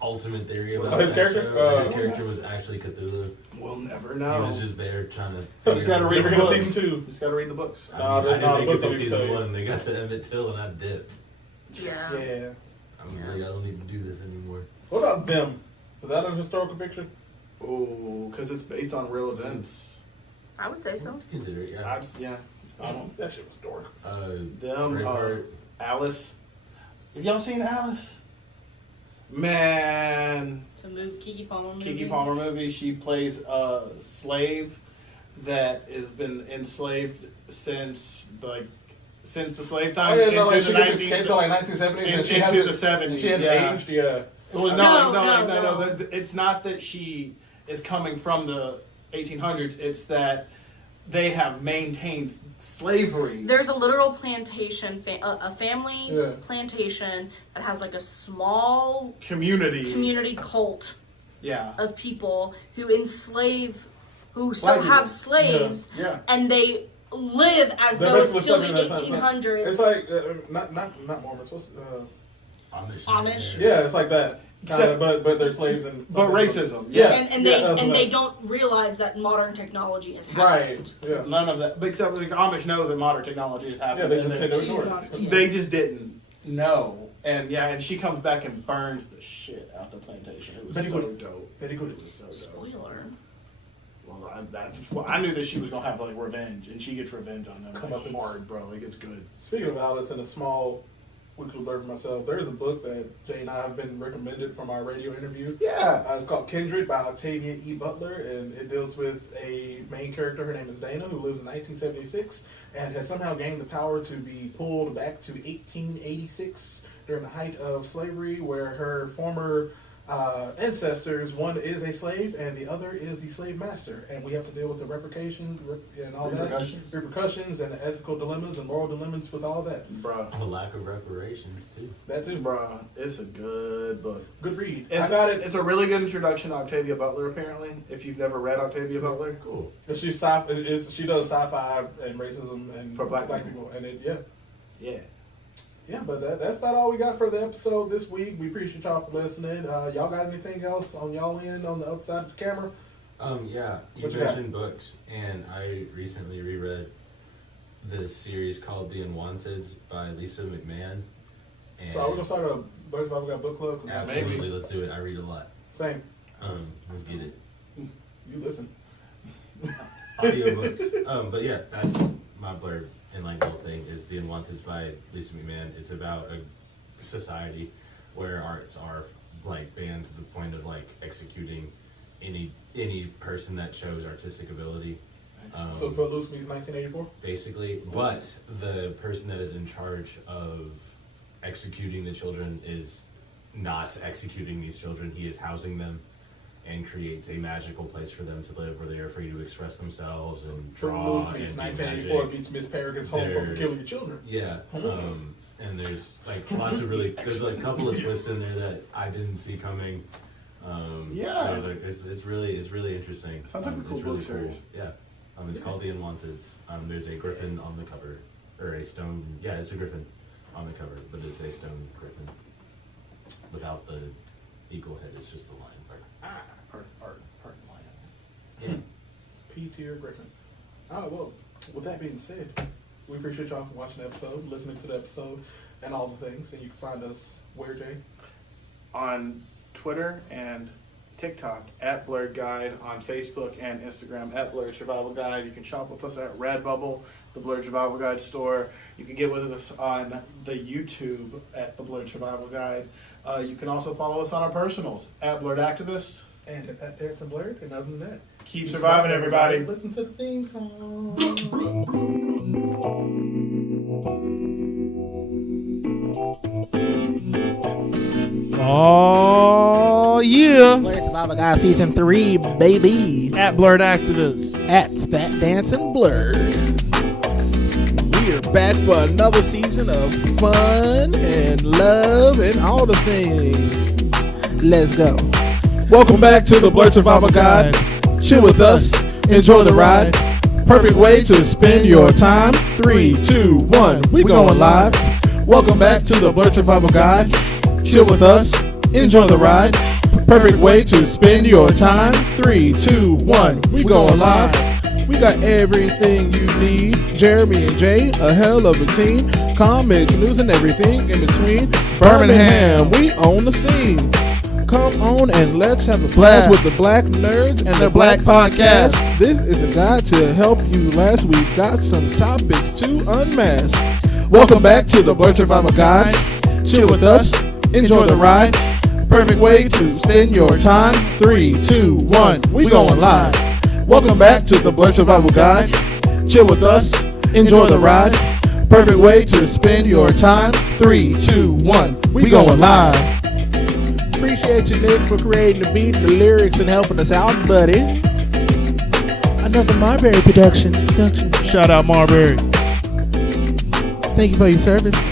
ultimate theory about Oh, his that character? show, that his Oh. character was actually Cthulhu. We'll never He know. was just there trying to. Just gotta read We're the gonna books. season 2. Just gotta read the books. I, Nah, mean, I nah, didn't the make books it to don't even tell season you. 1. They got to Emmett Till and I dipped. Yeah. Yeah. I was like, I don't need to do this anymore. What about them? Is that a historical fiction? Oh, because it's based on real events. I would say so. Consider it, yeah. Yeah. I don't. That shit was dork. Them. Braveheart. Alice. Have y'all seen Alice? Man, To move Kiki Palmer movie. Keke Palmer movie. She plays a slave that has been enslaved since the slave Oh times. yeah, no, like into she the gets escaped to like 1970s and she into hasn't- the 70s. She hadn't yeah. aged, yeah. Well, No. It's not that she is coming from the 1800s. It's that they have maintained slavery. There's a literal plantation, a family Yeah. plantation that has like a small Community. community cult Yeah. of people who enslave, who still Black people. have slaves, Yeah. and they live as They're though it's basically still stuck in the that time. 1800s. It's like not Mormons. What's Amish. yeah, it's like that. Except- But they're slaves and But racism. Yeah, and yeah, they that's and what they I- don't realize that modern technology has Right. happened. Yeah. None of that. Except the Amish know that modern technology has Yeah, happened. they and just tend to Choose ignore not it. to, yeah. They just didn't know. And she comes back and burns the shit out the plantation. It was Very so good. dope. Very good. It was so dope. Spoiler. Well, I knew that she was gonna have like revenge, and she gets revenge on them Come like, up, hard, bro. Like it's good. Speaking of Alice, in a small weekly blurb for myself, there is a book that Jay and I have been recommended from our radio interview. Yeah. It's called Kindred by Octavia E. Butler, and it deals with a main character. Her name is Dana, who lives in 1976 and has somehow gained the power to be pulled back to 1886 during the height of slavery, where her former ancestors. One is a slave, and the other is the slave master, and we have to deal with the repercussions and all repercussions, and the ethical dilemmas and moral dilemmas with all that. Bruh. A lack of reparations too. That too, Bruh, it's a good book. Good read. I got it. It's a really good introduction to Octavia Butler, apparently. If you've never read Octavia Butler. Cool. She does sci-fi and racism and For black people, and Yeah. Yeah, but that's about all we got for the episode this week. We appreciate y'all for listening. Y'all got anything else on y'all end on the other side of the camera? Yeah, you What you mentioned books, and I recently reread this series called The Unwanteds by Lisa McMahon. And So are we gonna start a Birds Bible God book club? absolutely, Maybe. let's do it. I read a lot. Same. Let's get it. You listen. Audiobooks. But yeah, that's my blurb and like the whole thing is The Unwanteds by Lisa McMahon. It's about a society where arts are like banned to the point of like executing any person that shows artistic ability. So Footloose means 1984? Basically, but the person that is in charge of executing the children is not executing these children. He is housing them and creates a magical place for them to live where they are free to express themselves and draw. Footloose means and 1984 magic. beats Miss Peregrine's Home for Killing Your Children. Yeah, and there's like lots of there's like a couple of twists in there that I didn't see coming. Yeah. It's really interesting. Sounds like a cool it's really book series. Yeah, it's called The Unwanteds. There's a griffin on the cover, or a stone. Yeah, it's a griffin on the cover, but it's a stone griffin without the eagle head. It's just the lion part. Part lion. P-tier Griffin. Well, with that being said, we appreciate y'all for watching the episode, listening to the episode, and all the things. And you can find us where, Jay? On Twitter and TikTok at Blurred Guide, on Facebook and Instagram at Blurred Survival Guide. You can shop with us at Redbubble, the Blurred Survival Guide store. You can get with us on the YouTube at the Blurred Survival Guide. You can also follow us on our personals at Blurred Activist. And at that Dancing Blurred. And other than that, Keep surviving, everybody. Listen to the theme song. Oh, yeah. Blurred Survival Guide Season 3, baby. At Blurred Activists. At That Dancing Blurred. We are back for another season of fun and love and all the things. Let's go. Welcome back to the Blurred Survival Guide. Chill with us. Enjoy the ride. Perfect way to spend your time. 3, 2, 1. We going live. Welcome back to the Blurred Survival Guide. Chill with us. Enjoy the ride. Perfect way to spend your time. 3, 2, 1. We going live. We got everything you need. Jeremy and Jay, a hell of a team. Comics, news, and everything in between. Birmingham, we own the scene. Come on and let's have a blast with the Black Nerds and the Black Podcast. This is a guide to help you last. We got some topics to unmask. Welcome back to the Blurred Survival Guide. Chill with us. Enjoy the ride. Perfect way to spend your time. 3, 2, 1. We going live. Welcome back to the Blurred Survival Guide. Chill with us. Enjoy the ride. Perfect way to spend your time. 3, 2, 1. We going live. Appreciate you, Nick, for creating the beat and the lyrics and helping us out, buddy. Another Marbury production. Shout out Marbury. Thank you for your service.